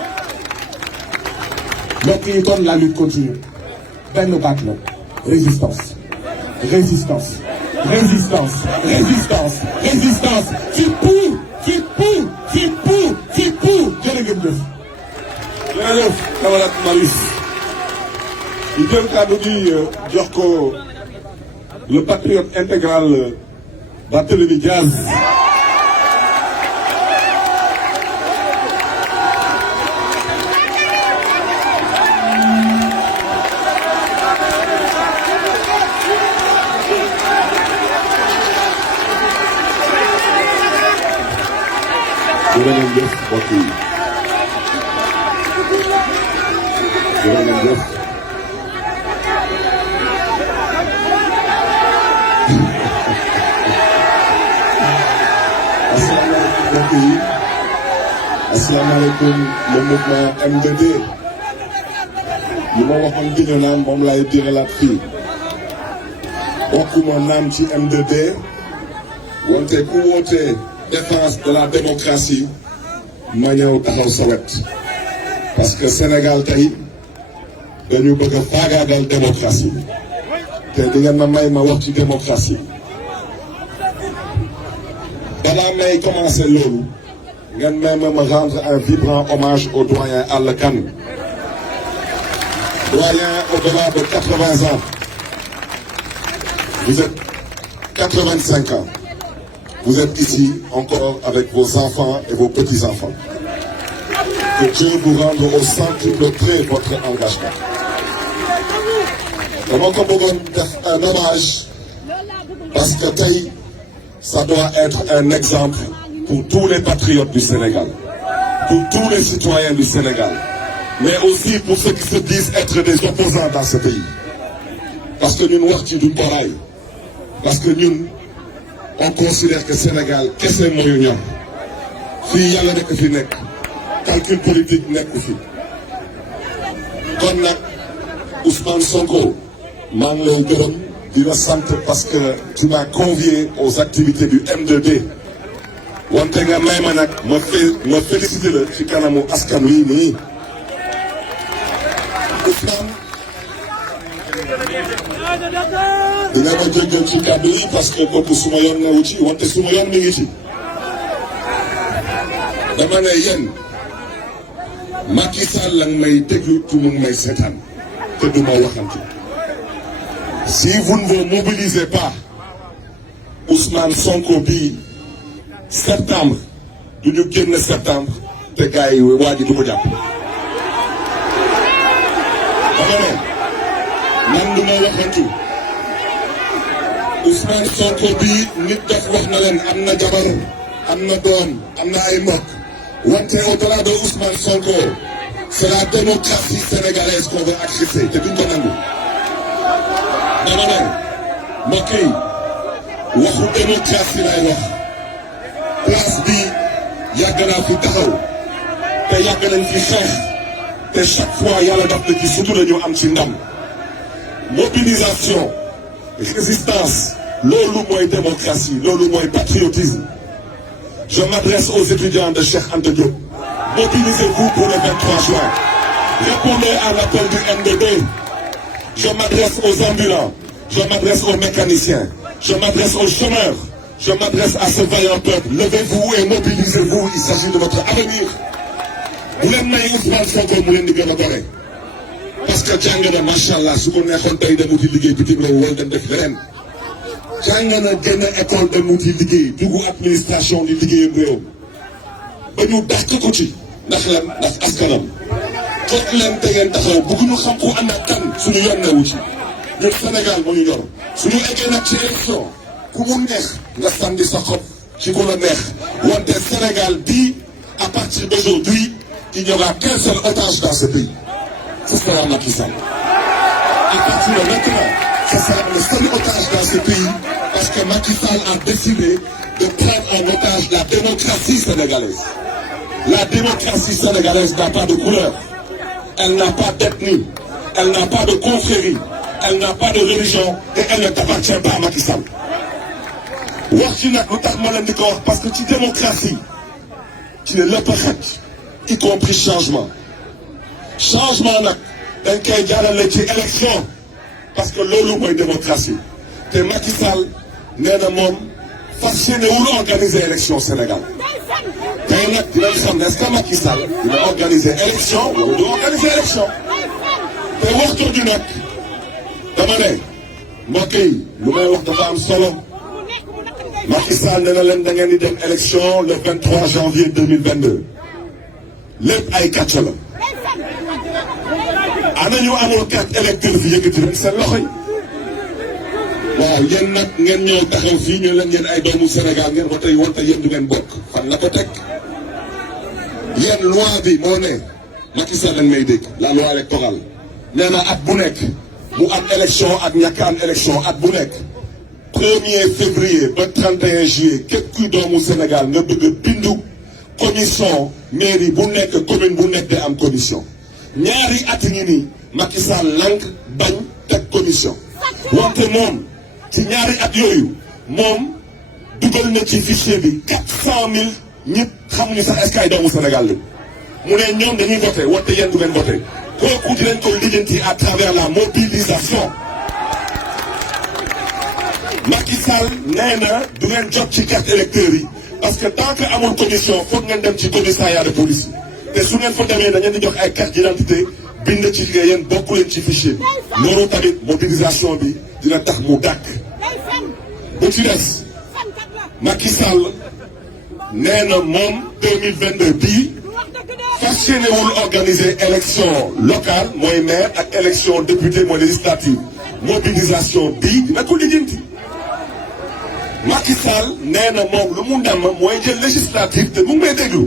mbokk yi kon la lutte continue benn baat la résistance c'est pour jërë ngeen jëf. jërëjëf camarade Marius ñu jël kàddu gi jox ko le patriote intégral Barthélémy Dias. jërë ngeen jëf mbokk yi jërë ngeen jëf asalaamaaleykum mbokk yi asalaamaaleykum le mouvement M2D li ma waxoon dina naan moom laay diralaat fii bokkuma naam ci M2D wante ku wootee défense de la démocratie ma ñëw taxaw sa wet parce que Sénégal tey dañu bëgg a faagaagal démocratie te di ngeen ma may ma wax ci démocratie balaa may commencer loolu ngeen may ma rendre un vibrant hommage au doyen Alla Kane doyen au-delà de 80 ans vous êtes 85 ans. Vous êtes ici encore avec vos enfants et vos petits-enfants. Que Dieu vous rende au centuple près votre engagement. dama ko bëggoon def un hommage parce que tey ça doit être un exemple pour tous les patriotes du Sénégal, pour tous les citoyens du Sénégal, mais aussi pour ceux qui se disent être des opposants dans ce pays. Parce que nous, wax ci du boraay, parce que ñun on considère que Sénégal kese moo ñu ñor fii yàlla nekk fi nekk calcul politique nekk fi. kon nag Ousmane Sonko maa ngi lay gërëm di la sant parce que tu m'as convié aux activités du M2D wante nga may ma nag ma félicité la ci kanamu askan wi nii Ousmane dina ma jéggal ci kàddu yi parce que kooku suma yoon newu ci wante suma yoon mi ngi ci dama ne yéen Macky Sall la may déglu tu mu may seetaan te du ma waxante si vous ne vous mobilisez pas Ousmane Sonko bi septembre du ñu génn septembre te gars yi waa ji du ko jàpp dama ne man du ma waxantu Ousmane Sonko bi nit daf wax na leen am na jabar am na doom am na ay mbokk wante au-delà de Ousmane Sonko c'est la démocratie sénégalaise qu'on veut agresser te duñ ko nangu dama ne mbokk yi waxu démocratie lay wax place bi yàgg naa fi taxaw te yàgg nañ fi xeex te chaque fois yàlla daf na ci surtout dañu am ci ndam mobilisation résistance loolu mooy démocratie loolu mooy patriotisme. Je m'adresse aux étudiants de Cheikh Anta Diop. Mobilisez-vous pour le 23 juin. Répondez à l'appel du M2D. Je m'adresse aux ambulants. Je m'adresse aux mécaniciens. Je m'adresse aux chômeurs. Je m'adresse à ce vaillant peuple. Levez-vous et mobilisez-vous. Il s'agit de votre avenir. Vous leen may Ousmane Sonko mu leen di gën a gore. Parce que jàng na macha allah su ko neexoon tey dem wuti liggéey bitim réew wala dem def leneen. jàng na génn école dem wuti liggéey dugg administration di liggéeyam réew ba ñu dàq ko ci ndax lan ndax askanam jot leen te ngeen taxaw bëgguñu xam ku ànd ak kan suñu yoon newu ci ñun Sénégal moo ñu ñor suñu eggee nag ci élection ku mu neex nga sànni sa xob ci ku la neex wante Sénégal bii à partir d'aujourd'hui il n'y aura qu'un seul otage dans ce pays ce sera Macky Sall à partir de maintenant ce sera le seul otage dans ce pays parce que Macky Sall a décidé de prendre en otage la démocratie sénégalaise. La démocratie sénégalaise n'a pas de couleur, elle n'a pas d'ethnie, elle n'a pas de confrérie, elle n'a pas de religion et elle ne t'appartient pas à Macky Sall. wax ci nag lu tax ma leen di ko wax parce que ci démocratie ci ne lépp a xaj y compris changement nag dañ koy jaarale ci élection parce que loolu mooy démocratie te Macky Sall nee na moom fas yéene wul organiser élection Sénégal tey nag dinañ xam ne est-ce que Macky Sall dina organiser élection wala du organiser élection te waxtu bi nag dama ne mbokk yi lu may wax dafa am solo Macky Sall nee na leen da ngeen di dem élection le 23 janvier 2022 lépp ay kàcc la ana ñu amul carte électeur fi yëkkati leen seen loxo yi waaw yéen nag ngeen ñëw taxaw fii ñu leen ngeen ay doomu Sénégal ngeen wante yéen du ngeen bokk fan la ko teg yéen loi bi moo ne Macky Sall lañ may dégg la loi électorale nee na at bu nekk mu am élection ak ñàkk am élection at bu nekk 1er février ba 31 juillet képp kuy doomu Sénégal nga bëgg a bindu commission mairie bu nekk commune bu nekk day am commission ñaari at ngi nii Macky Sall lank bañ teg commission wante moom ci ñaari at yooyu moom dugal na ci fichier bi 400 000 ñëpp xamuñu sax est-ce que ay doomu Sénégal la mu ne ñoom dañuy voté wante yéen du ngeen voté kooku dinañ ko lijjanti à travers la mobilisation Macky Sall nee na du ngeen jot ci carte électeur yi parce que tant que amul commission foog ngeen dem ci commissariat de police te su ngeen fa demee dañu leen di jox ay carte d'identité bind ci liggéey yéen bokku leen ci fichier bi loolu tamit mobilisation bi dina tax mu dàkk bu ci des Macky Sall nee na moom 2022 bii fas yéenewul organiser élection locale mooy maire ak élection député mooy législative mobilisation bii dina ko lijjanti Macky Sall nee na moom lu mu ndam mooy jël législative te mu ngi may déglu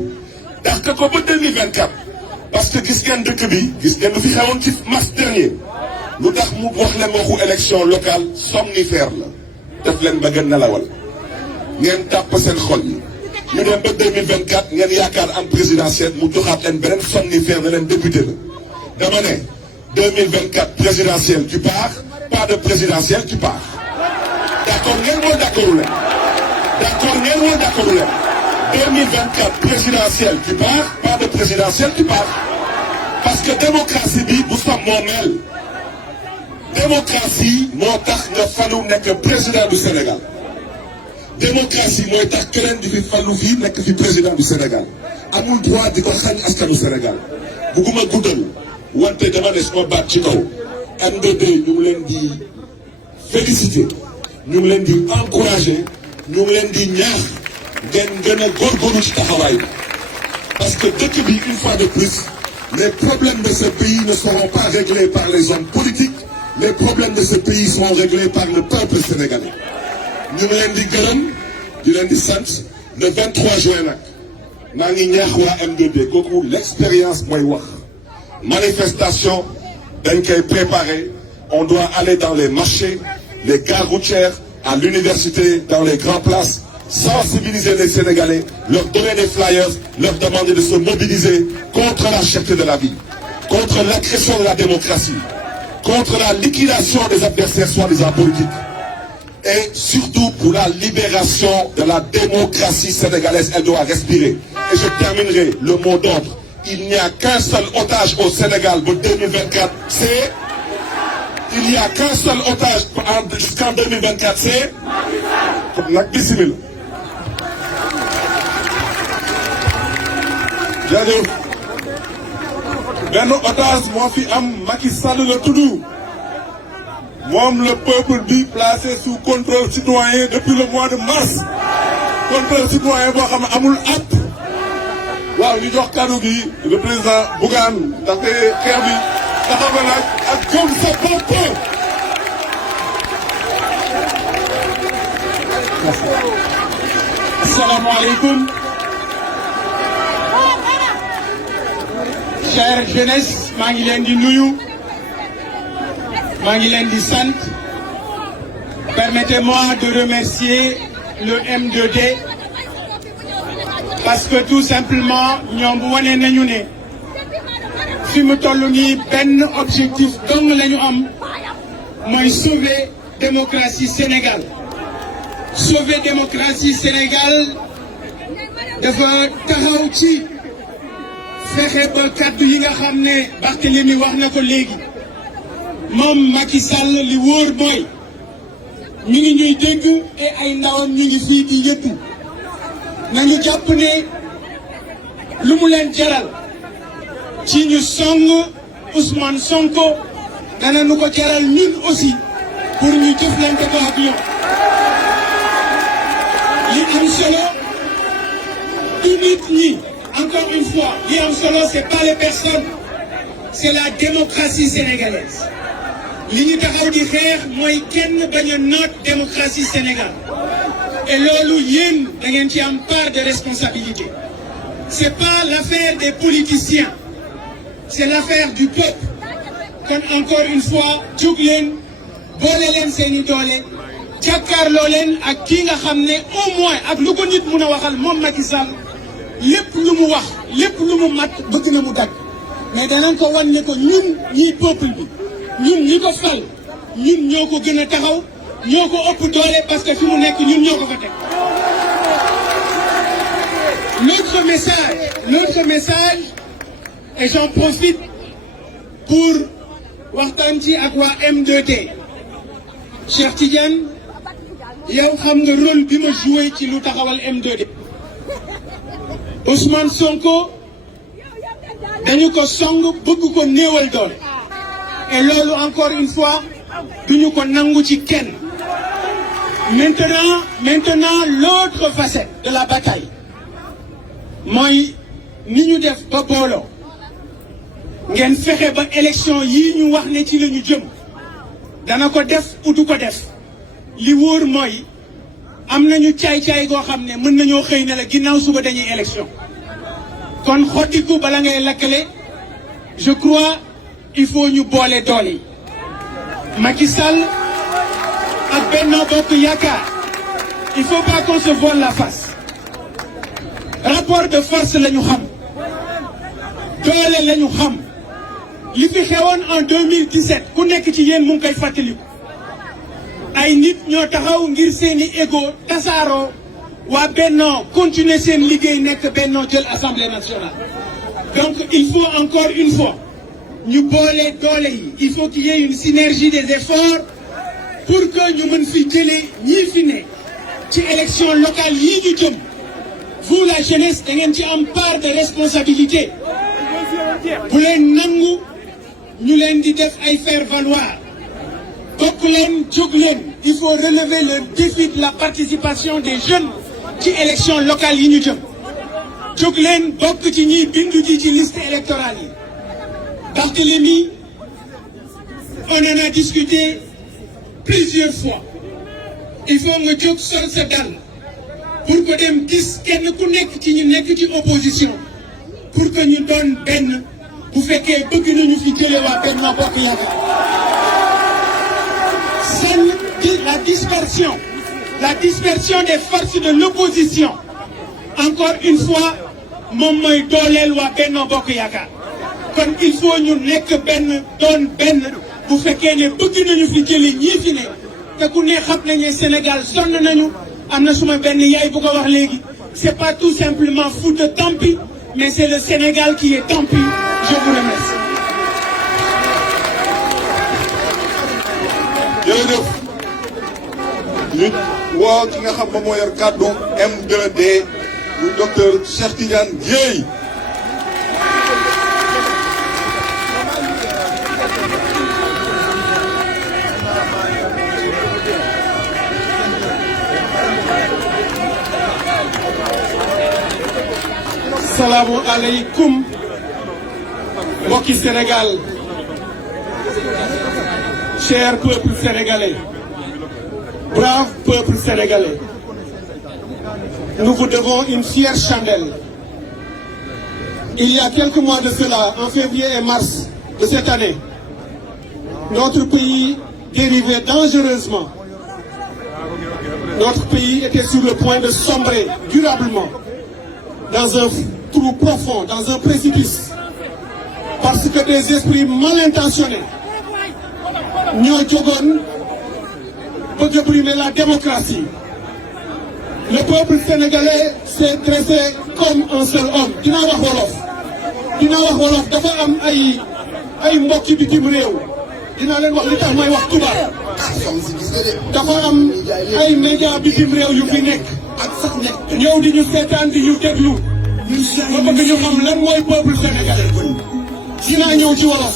ndax ko ba 2024 parce que gis ngeen dëkk bi gis ngeen lu fi xewoon ci mars dernier lu tax mu wax leen waxu élection locale somnifère la def leen ba gën nelawal ngeen tàpp seen xol yi ñu dem ba 2024 ngeen yaakaar am présidentielle mu joxaat leen beneen somnifère ne leen député la dama ne 2024 présidentielle tu pars pas de présidentielle tu pars d'accord ngeen moo d'accordu leen d'accord ngeen moo d'accordu leen 2024 présidentielle tu pars pas de présidentielle tu pars parce que démocratie bi bu sa moomeel démocratie moo tax nga falu nekk président du Sénégal démocratie mooy tax keneen di fi falu fii nekk fi président du Sénégal amul droit di ko xañ askanu Sénégal bugguma guddal wante dama ne suma baat ci kaw M2D ñu ngi leen di féliciter ñu ngi leen di encourager ñu ngi leen di ñaax ngeen gën a góorgóorlu ci taxawaay bi parce que dëkk bi une fois de plus les problèmes de ce pays ne seront pas réglés par les hommes politiques les problèmes de ce pays seront réglés par le peuple sénégalais ñu ngi leen di gërëm di leen di sant le 23 juin nag maa ngi ñaax waa M2D kooku l'expérience mooy wax manifestation dañ koy préparer on doit aller dans les marchés les gares routières à l'université dans les grandes places sensibiliser les Sénégalais leur donner des flyers leur demander de se mobiliser contre la cherté de la vie contre l'agression de la démocratie contre la liquidation des adversaires soi-disant politiques et surtout pour la libération de la démocratie sénégalaise. Elle doit respirer. Et je terminerai le mot d'ordre. Il n'y a qu'un seul otage au Sénégal pour 2024, c'est... Il n'y a qu'un seul otage jusqu'en 2024, c'est... Nak bismillah. Jërëjëf. Benn otage moo fi am Macky Sall la tudd. Moom le peuple bi placé sous contrôle citoyen depuis le mois de mars contrôle citoyen boo xam ne amul at waaw ñu jox kàddu gi le président Bougane ndaxte xeex bi taxaw na ak gëm sa bopp. Asalaamaaleykum chère jeunesse maa ngi leen di nuyu. maa ngi leen di sant permettez-moi de remercier le M2D parce que tout simplement ñoom wane nañu ne fi mu toll nii benn objectif dong la ñu am mooy sauver démocratie Sénégal sauver démocratie Sénégal dafa taxaw ci fexe ba kaddu yi nga xam ne Barthélémy wax na ko léegi. moom Macky Sall li wóor mooy ñu ngi ñuy dégg et ay ndawam ñu ngi fii di yëttu nañu jàpp ne lu mu leen jaral ci ñu song Ousmane Sonko dana nu ko jaral ñun aussi pour ñu jëflante ko ak ñoom li am solo du nit ñi encore une fois li am solo c'est pas les personnes c'est la démocratie sénégalaise li ñu taxaw di xeex mooy kenn bañ a noot démocratie Sénégal et loolu yéen da ngeen ci am part de responsabilité c'est pas l'affaire des politiciens c'est l'affaire du peuple kon encore une fois jóg leen boole leen seeni doole jàkkaarloo leen ak kii nga xam ne au moins ak lu ko nit mun a waxal moom Macky Sall lépp lu mu wax lépp lu mu mat bëgg na mu dagg mais danañ ko wan ne ko ñun ñii peuple bi ñun ñi ko fal ñun ñoo ko gën a taxaw ñoo ko ëpp doole parce que fi mu nekk ñun ñoo ko fa teg. L'autre message et j'en profite pour waxtaan ci ak waa M2D Cheikh Tidiane yow xam nga rôle bi ma joué ci lu taxawal M2D Ousmane Sonko dañu ko song bëgg ko néewal doole. Et loolu encore une fois duñu ko nangu ci kenn maintenant l'autre facette de la bataille mooy ni ñu def ba booloo ngeen fexe ba élection yii ñu wax ne ci la ñu jëm dana ko def ou du ko def li wóor mooy am nañu caay-caay goo xam ne mën nañoo xëy ne la ginnaaw suba dañuy élection kon xottiku bala ngay lakkale je crois il faut ñu boole doole yi Macky Sall ak Benno Bokk Yaakaar il faut pas qu'on se voile la face rapport de force la ñu xam doole la ñu xam li fi xewoon en 2017 ku nekk ci yéen mu ngi koy fàttaliku ay nit ñoo taxaw ngir seeni ego tasaaroo waa Benno continuer seen liggéey nekk Benno jël Assemblée nationale donc il faut encore une fois ñu boole doole yi il faut qu'il y ait une synergie des efforts pour que ñu mën fi jëlee ñii fi ne ci élection locale yii ñu jëm vous la jeunesse da ngeen ci am part de responsabilité bu leen nangu ñu leen di def ay faire valoir bokk leen jóg leen il faut relever le défi de la participation des jeunes ci élection locale yi ñu jëm jóg leen bokk ci ñiy bindu ji ci liste électorale yi Barthélémy on en a discuté plusieurs fois il faut nga jóg sol sa dal pour que dem gis kenn ku nekk ci ñu nekk ci opposition pour que ñu doon benn bu fekkee bëgg nañu fi jëlee waa Benno Bokk Yaakaar seen la dispersion des forces de l'opposition encore une fois moom mooy dooleel waa Benno Bokk Yaakaar kon il faut ñu nekk benn doon benn bu fekkee ne bëgg nañu fi jëlee ñii fi ne te ku ne xam nañu Sénégal sonn nañu am na suma benn yaay bu ko wax léegi c'est pas tout simplement Fouta Tampi mais c'est le Sénégal qui est Tampi je vous remercie. jërëjëf nit woo ki nga xam moom moo yor kàddu M2D muy docteur Cheikh Tidiane Dièye. Salaamu aleykum mbokki Sénégal cher peuple sénégalais brave peuple sénégalais nous vous devons une fière chandelle. Il y a quelques mois de cela, en février et mars de cette année, notre pays dérivait dangereusement. Notre pays était sur le point de sombrer durablement dans un trou profond, dans un précipice, parce que des esprits mal intentionnés ñoo jógoon bëgg a brimer la démocratie. Le peuple sénégalais s'est dressé comme un seul homme. Dina wax wolof dafa am ay mbokki bitim réew dinaa leen wax li tax may wax tubaab dafa am ay média bitim réew yu fi nekk ñëw di ñu seetaan di ñu déglu ba bëgg ñu xam lan mooy peuple sénégalais dinaa ñëw ci wolof.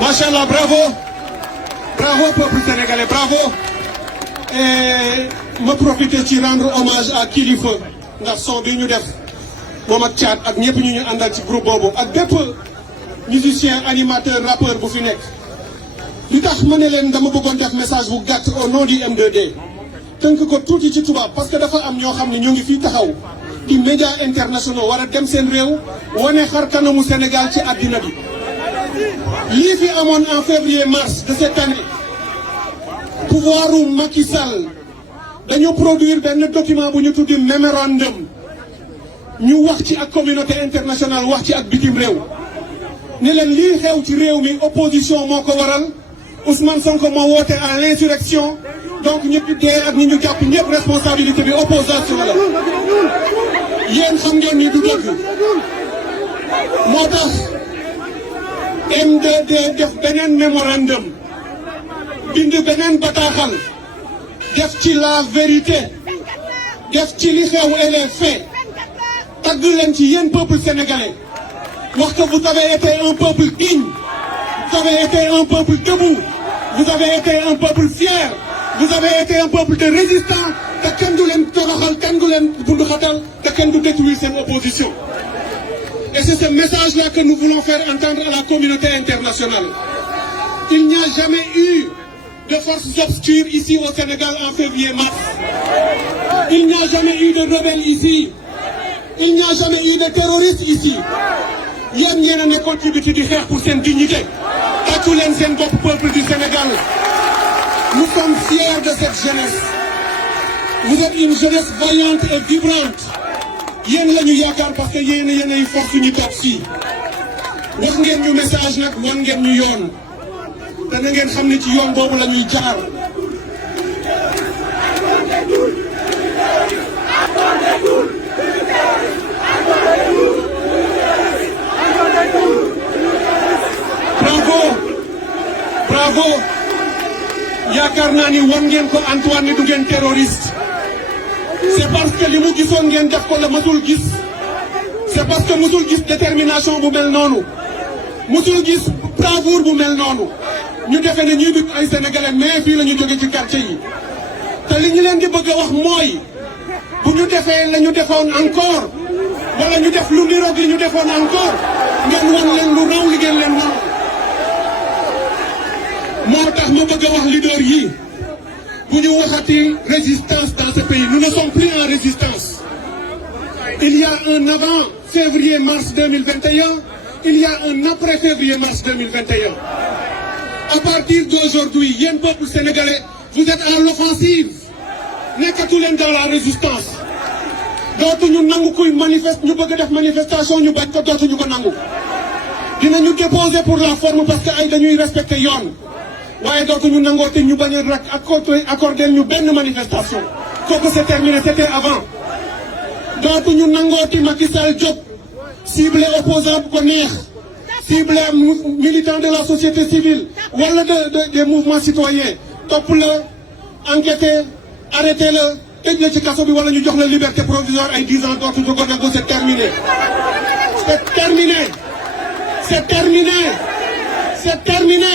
Machallah, bravo, bravo peuple sénégalais, bravo. Et ma profité ci rendre hommage à Kilifeu ndax son bi ñu def moom ak Thiat ak ñëpp ñu àndal ci groupe boobu ak bépp musicien animateur rappeur bu fi nekk. li tax ma ne leen dama bëggoon def message bu gàtt au nom du M2D tënk ko tuuti ci tubaab parce que dafa am ñoo xam ne ñu ngi fii taxaw di médias internationaux war a dem seen réew wane xar kanamu Sénégal ci àddina bi. lii fi amoon en février mars de cette année pouvoiru Macky Sall dañu produire benn document bu ñu tuddi mémorandum ñu wax ci ak communauté internationale wax ci ak bitim réew ni leen lii xew ci réew mi opposition moo ko waral Ousmane Sonko moo woote à l'insurrection donc ñëpp dee ak ñi ñu jàpp ñëpp responsabilité bi opposition la yéen xam ngeen ni du dëgg moo tax M2D def beneen mémorandum bind beneen bataaxal def ci la vérité def ci li xew et les faits tagg leen ci yéen peuple sénégalais wax que vous avez été un peuple digne vous avez été un peuple debout vous avez été un peuple fier vous avez été un peuple de résistant te kenn du leen toroxal kenn du leen bunduxatal te kenn du détruire seen opposition. Et c'est ce message-là que nous voulons faire entendre à la communauté internationale. Il n'y a jamais eu de forces obscures ici au Sénégal en février-mars. Il n'y a jamais eu de rebelles ici. Il n'y a jamais eu de terroristes ici. Yéen yéen a nekkoon ci biti di xeex pour seen dignité. tàccu leen seen bopp peuple du Sénégal. Nous sommes fiers de cette jeunesse. Vous êtes une jeunesse vaillante et vibrante. yéen la ñu yaakaar parce que yéen ay force ñu toog fii wax ngeen ñu message nag wan ngeen ñu yoon te na ngeen xam ne ci yoon boobu la ñuy jaar. bravo yaakaar naa ni wan ngeen ko Antoine ni du ngeen terroriste. C'est parce que li mu gisoon ngeen def ko la mësul gis c'est parce que mësul gis détermination bu mel noonu mësul gis bravoure bu mel noonu ñu defee ne ñuy dugg ay sénégalais mais fii la ñu jóge ci quartier yi te li ñu leen di bëgg a wax mooy bu ñu defee la ñu defoon encore wala ñu def lu niroog li ñu defoon encore ngeen wan leen lu raw li ngeen leen wan moo tax ma bëgg a wax leader yi bu ñu waxati résistance dans ce pays nous ne sommes plus en résistance. Il y a un avant février-mars 2021 il y a un après février-mars 2021. À partir d'aujourd'hui yéen peuple sénégalais vous êtes à l'offensive nekkatu leen dans la résistance dootuñu nangu kuy manifeste ñu bëgg def manifestation ñu bañ ko dootuñu ko nangu dinañu déposer pour la forme parce que ay dañuy respecter yoon. waaye dootuñu nangoote ñu bañ a rak accordé ñu benn manifestation kooku c'est terminé c'était avant dootuñu nangooti Macky Sall jóg ciblé opposant bu ko neex ciblé militant de la société civile wala des mouvements citoyens topp la enquêté arrêté la tëj la ci kaso bi wala ñu jox la liberté provisoire ay 10 ans dootuñu ko nangu c'est terminé c'est terminé c'est terminé c'est terminé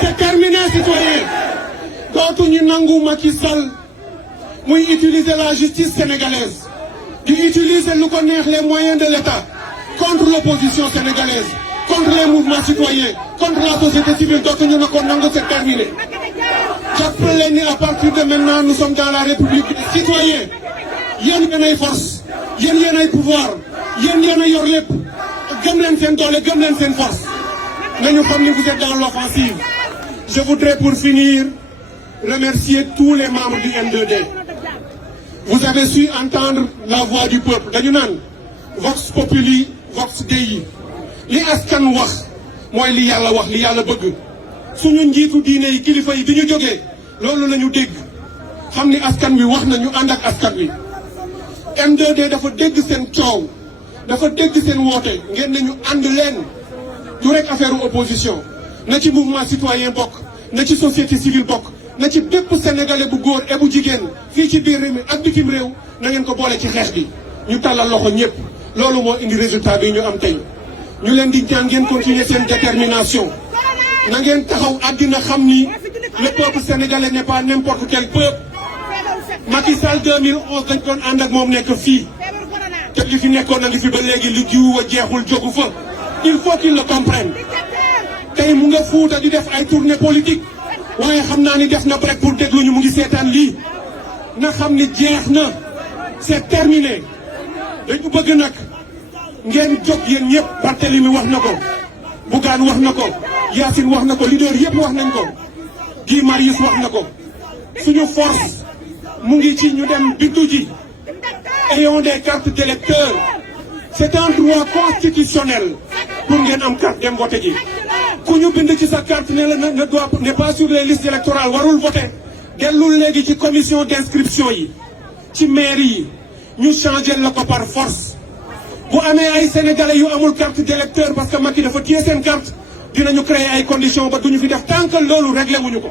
c'est terminé citoyen dootuñu nangu Macky Sall muy utiliser la justice sénégalaise di utiliser lu ko neex les moyens de l'État contre l'opposition sénégalaise contre les mouvements citoyens contre la société civile dootuñu na ko nangu c'est terminé jàppale ni à partir de maintenant nous sommes dans la République des citoyens yéen yéenay force yéen yéenay pouvoir yéen yéenay yor lépp gëm leen seen doole gëm leen seen force nañu xam ni vous êtes dans l'offensive. Je voudrais pour finir remercier tous les membres du M2D. Vous avez su entendre la voix du peuple. dañu naan vox populi vox dei li askan wax mooy li yàlla wax li yàlla bëgg suñu njiitu diine yi kilifa yi bi ñu jógee loolu la ñu dégg xam ni askan wi wax nañu ànd ak askan wi. M2D dafa dégg seen coow dafa dégg seen woote ngeen nañu ànd leen du rek affaire opposition. na ci mouvement citoyen bokk na ci société civile bokk na ci bépp sénégalais bu góor et bu jigéen fii ci biir réew mi ak bitim réew na ngeen ko boole ci xeex bi ñu tàllal loxo ñëpp loolu moo indi résultat bi ñu am tey ñu leen di ñaan ngeen continuer seen détermination na ngeen taxaw àddina xam ni le peuple sénégalais n'est pas n'importe quel peuple Macky Sall 2011 dañ doon ànd ak moom nekk fii te li fi nekkoon na ngi fi ba léegi li jiwu wa jeexul jógu fa il faut qu'il le comprenne. tey mu nga Fuuta di def ay tournée politique waaye xam naa ni def na break pour déglu ñu mu ngi seetaan lii na xam ni jeex na c'est terminé dañu bëgg nag ngeen jóg yéen ñëpp. Barthélemy wax na ko, Bougane wax na ko, Yacine wax na ko, leader yëpp wax nañ ko, Guy Marius wax na ko. suñu force mu ngi ci ñu dem bindu ji. ayons des cartes d'électeurs. C'est un droit constitutionnel pour ngeen am carte dem voter ji. ku ñu bind ci sa carte n'est pas sur les listes électorales warul voter. dellul léegi ci commission d'inscription yi ci mairie yi ñu changer la ko par force. bu amee ay sénégalais yu amul carte d'électeur parce que Macky dafa téye seen carte dinañu créer ay conditions ba duñu fi def tant que loolu réglé wuñu ko.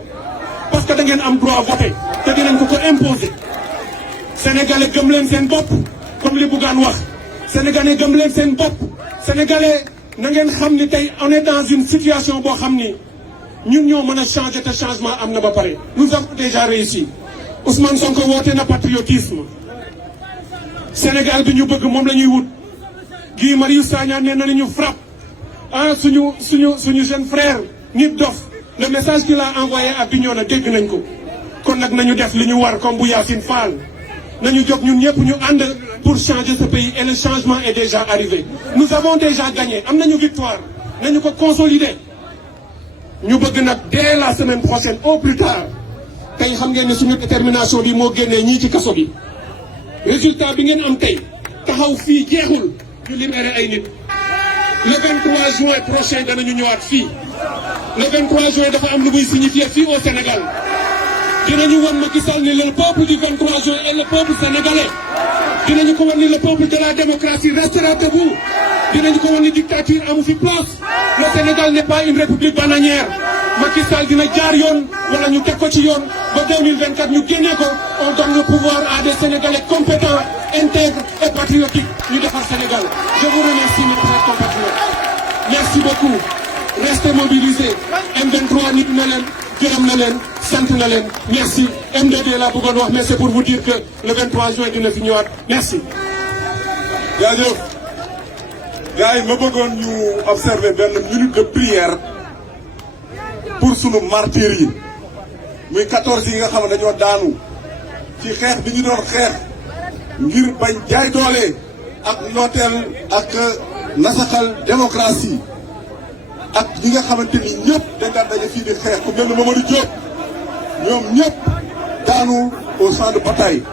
parce que da ngeen am droit voter te dinañ ko imposer. sénégalais gëm leen seen bopp comme li Bougane wax. sénégalais gëm leen seen bopp. sénégalais na ngeen xam ni tey on est dans une situation boo xam ni ñun ñoo mën a changer te changement am na ba pare. nous avons déjà réussi. Ousmane Sonko woote na patriotisme. Sénégal bi ñu bëgg moom la ñuy wut. Guy Marius Sagna nee na ñu frappe suñu jeune frère nit dof le message qu'il a envoyé à Bignona dégg nañ ko. kon nag nañu def li ñu war comme bu Yacine Fall nañu jóg ñun ñëpp ñu ànd pour changer ce pays et le changement est déjà arrivé. nous avons déjà gagné am nañu victoire nañu ko consolider. ñu bëgg nag dès la semaine prochaine au plus tard tey xam ngeen ne suñu détermination bi moo génnee ñii ci kaso bi. résultat bi ngeen am tey taxaw fii jeexul ñu libéré ay nit. le 23 juin prochain danañu ñëwaat fii. le 23 juin dafa am lu muy signifier fii au Sénégal. dinañu wan Macky Sall ni le peuple du 23 juin est le peuple sénégalais. dinañu ko wan ni le peuple de la démocratie restera debout. dinañu ko wan ni dictature amu fi place. le Sénégal n'est pas une république bananière. Macky Sall dina jaar yoon wala ñu teg ko ci yoon ba 2024 ñu génnee ko on donne le pouvoir à des Sénégalais compétents, intègres et patriotiques ñu defar Sénégal. Je vous remercie mes chers compatriotes. Merci beaucoup. Restez mobilisés. M23 nit na leen gërëm na leen sant na leen merci. M2D laa bëggoon wax mais c'est pour vous dire que le 23 juin dina fi ñëwaat merci. jaajëf gars yi ma bëggoon ñu observer benn minute de prière pour sunu martyrs yi muy 14 yi nga xam ne dañoo daanu ci xeex bi ñu doon xeex ngir bañ jaay doole ak nooteel ak nasaxal démocratie ak ñi nga xamante ni ñëpp dañ daan daje fii di xeex ku mel ne Mamadou Diop ñoom ñëpp daanu au champ de bataille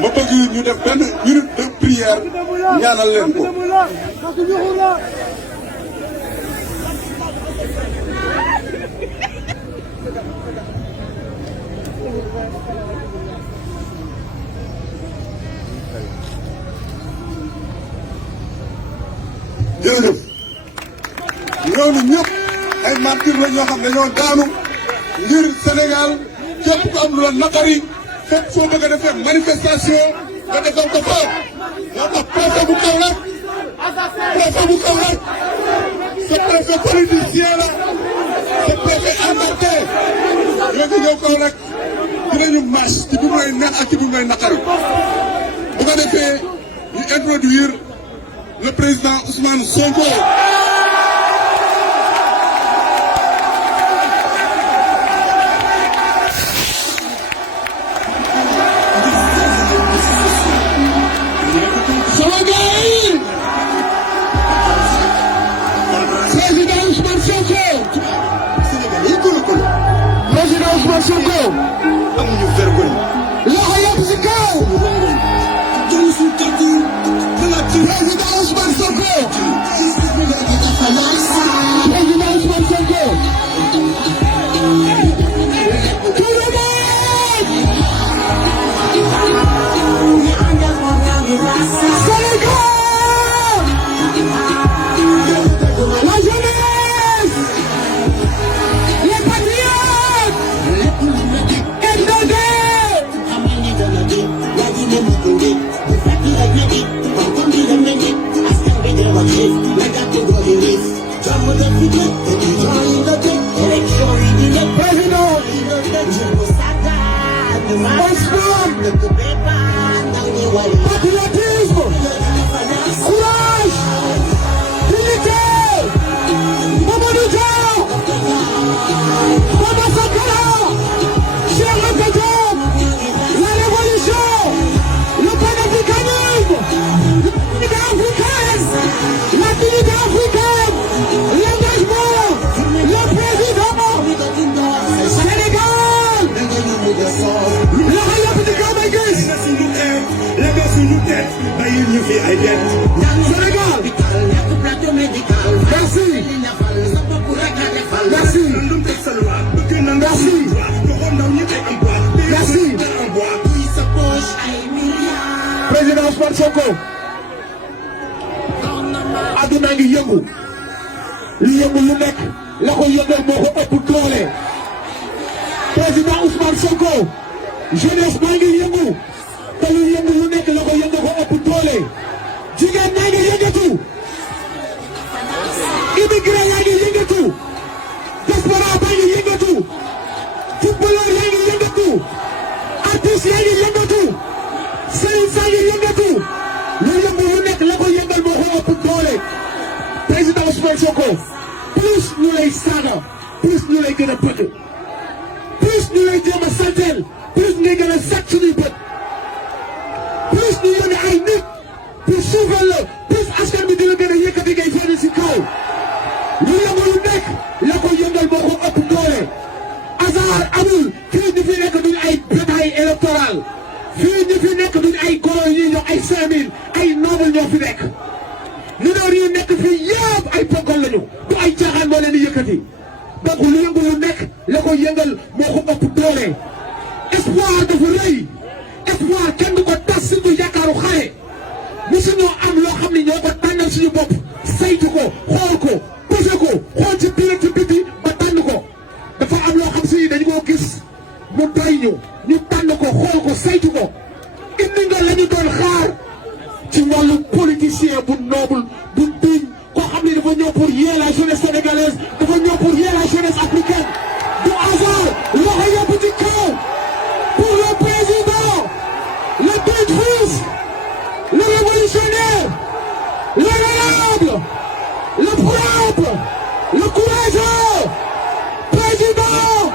ma bëgg ñu def benn minute de prière ñaanal leen ko. jërëjëf ñooñu ñëpp ay martyrs la ñoo xam ne ñoo daanu ngir Sénégal képp ku am lu la naqari fépp foo bëgg a defee manifestation nga defal ko fa. moo tax préfet bu Kaolack ce préfet politicien la ce préfet embarqué ñoo ngi ñëw Kaolack dinañu marche ci bu may neex ak ci bu may naqari bu ko defee ñu introduire le président Ousmane Sonko. amuñu vergogne. loxo yëpp si kaw. jël suñu kàddu président Ousmane Sonko. président Ousmane Sonko. tout le monde. Sénégal. la jeunesse. les patriotes. Askan bi fii ay dette. Sénégal. Merci. Merci. Merci. Merci. Président Ousmane Sonko. Aduna ngi yëngu. Li yëngu lu nekk la ko yëngal moo ko ëpp doole. Président Ousmane Sonko. Jeunesse maa ngi yëngu. te lu yëngu lu nekk la ko yëngu ko ëpp doole. Jigéen maa ngi yëngatu. Immigré yaa ngi yëngatu. Diaspora baa ngi yëngatu. Footballeur yaa ngi yëngatu. Artiste yaa ngi yëngatu. Sëriñ saa ngi yëngatu. lu yëngu lu nekk la ko yëngal moo ko ëpp doole. Président Ousmane Sonko. plus ñu lay saaga. plus ñu lay gën a bëgg. plus ñu lay jéem a santeel. plus ngay gën a sàcc suñuy bët. plus ñu yónnee ay nit. pour suufal la. plus askan bi dina gën a yëkkati ngay fenn si kaw. lu yëngu lu nekk la ko yëngal moo ko ëpp doole. hasard amul. fii ñu fi nekk duñ ay bataille électorale. fii ñu fi nekk duñ ay goro yi ñuy jox ay 5000 ay noble ñoo fi nekk. leader yi nekk fii yëpp ay ponkal lañu. du ay caaxaan moo leen di yëkkati. donc lu yëngu lu nekk la ko yëngal moo ko ëpp doole. espoir dafa rëy. espoir kenn du ko tas suñu yaakaaru xare. musuñoo am loo xam ne ñoo ko tànnal suñu bopp. saytu ko xool ko posé ko xool ci biir ci biti ba tànn ko. dafa am loo xam si dañu koo gis mu doy ñu tànn ko xool ko saytu ko. indi nga la ñu doon xaar ci wàllu politicien bu noble bu digne koo xam ne dafa ñëw pour yee la jeunesse sénégalaise dafa ñëw pour yee la jeunesse africaine. du hasard loxo yëpp ci kaw pour le président le patriote le révolutionnaire le valable le propre le courageux président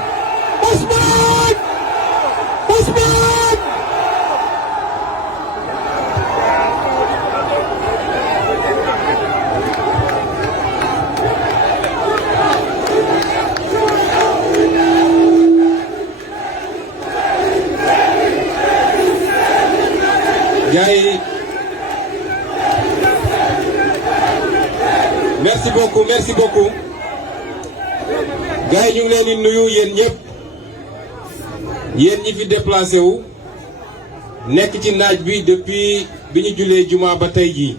Ousmane. gars yi merci beaucoup gars yi ñu ngi leen di nuyu yéen ñëpp yéen ñi fi déplacé wu nekk ci naaj bi depuis bi ñu julee juma ba tey jii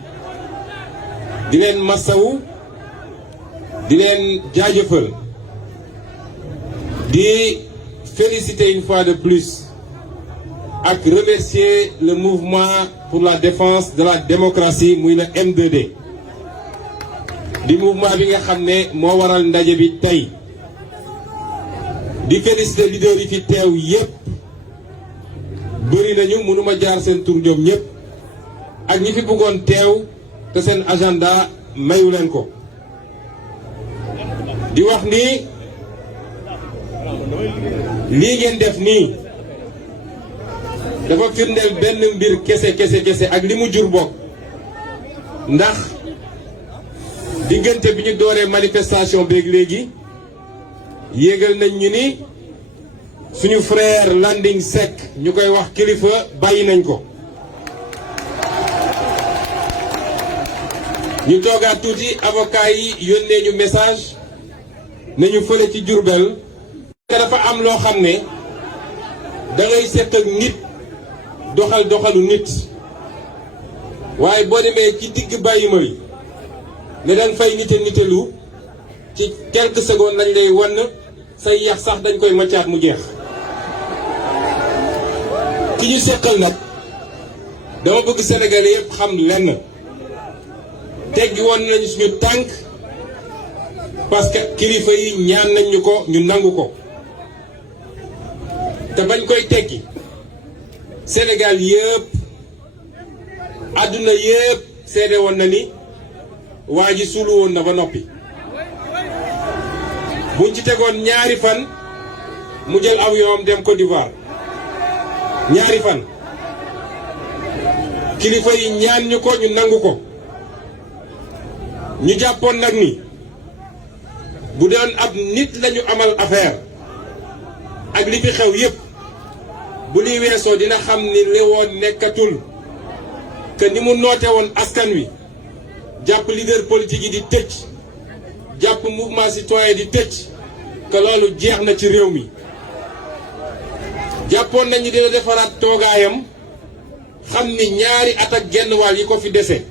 di leen masawu di leen jaajëfal di féliciter une fois de plus ak remercier le mouvement pour la défense de la démocratie muy le M2D di mouvement bi nga xam ne moo waral ndaje bi tey di féliciter leader yi fi teew yépp bëri nañu mënuma jaar seen tur ñoom ñépp ak ñi fi bëggoon teew te seen agenda mayu leen ko di wax ni lii ngeen def nii dafa firndeel benn mbir kese ak li mu jur bokk ndax diggante bi ñu dooree manifestation beeg léegi yéegal nañ ñu ni suñu frère Landing Seck ñu koy wax kilifa bàyyi nañ ko ñu toogaat tuuti avocat yi yónnee ñu message nañu fële ci Diourbel te dafa am loo xam ne da ngay seq ak nit doxalu nit waaye boo demee ci digg bàyyi may ne danga fay nitelu ci quelques secondes lañ lay wan say yax sax dañ koy maccaat mu jeex ki ñu seqal nag dama bëgg Sénégalais yëpp xam lenn teggi woon nañu suñu tànk parce que kilifa yi ñaan nañ ñu ko ñu nangu ko te bañ koy teggi Sénégal yëpp àdduna yëpp seede woon na ni waa ji suulu woon na ba noppi buñ ci tegoon ñaari fan mu jël avion am dem Côte d'Ivoire ñaari fan kilifa yi ñaan ñu ko ñu nangu ko ñu jàppoon nag ni bu doon ab nit lañu amal affaire ak li fi xew yépp bu liy weesoo dina xam ni li woon nekkatul que ni mu noote woon askan wi jàpp leader politique yi di tëj jàpp mouvement citoyen di tëj que loolu jeex na ci réew mi jàppoon nañu dina defaraat toogaayam xam ni ñaari at ak genn wàll yi ko fi dese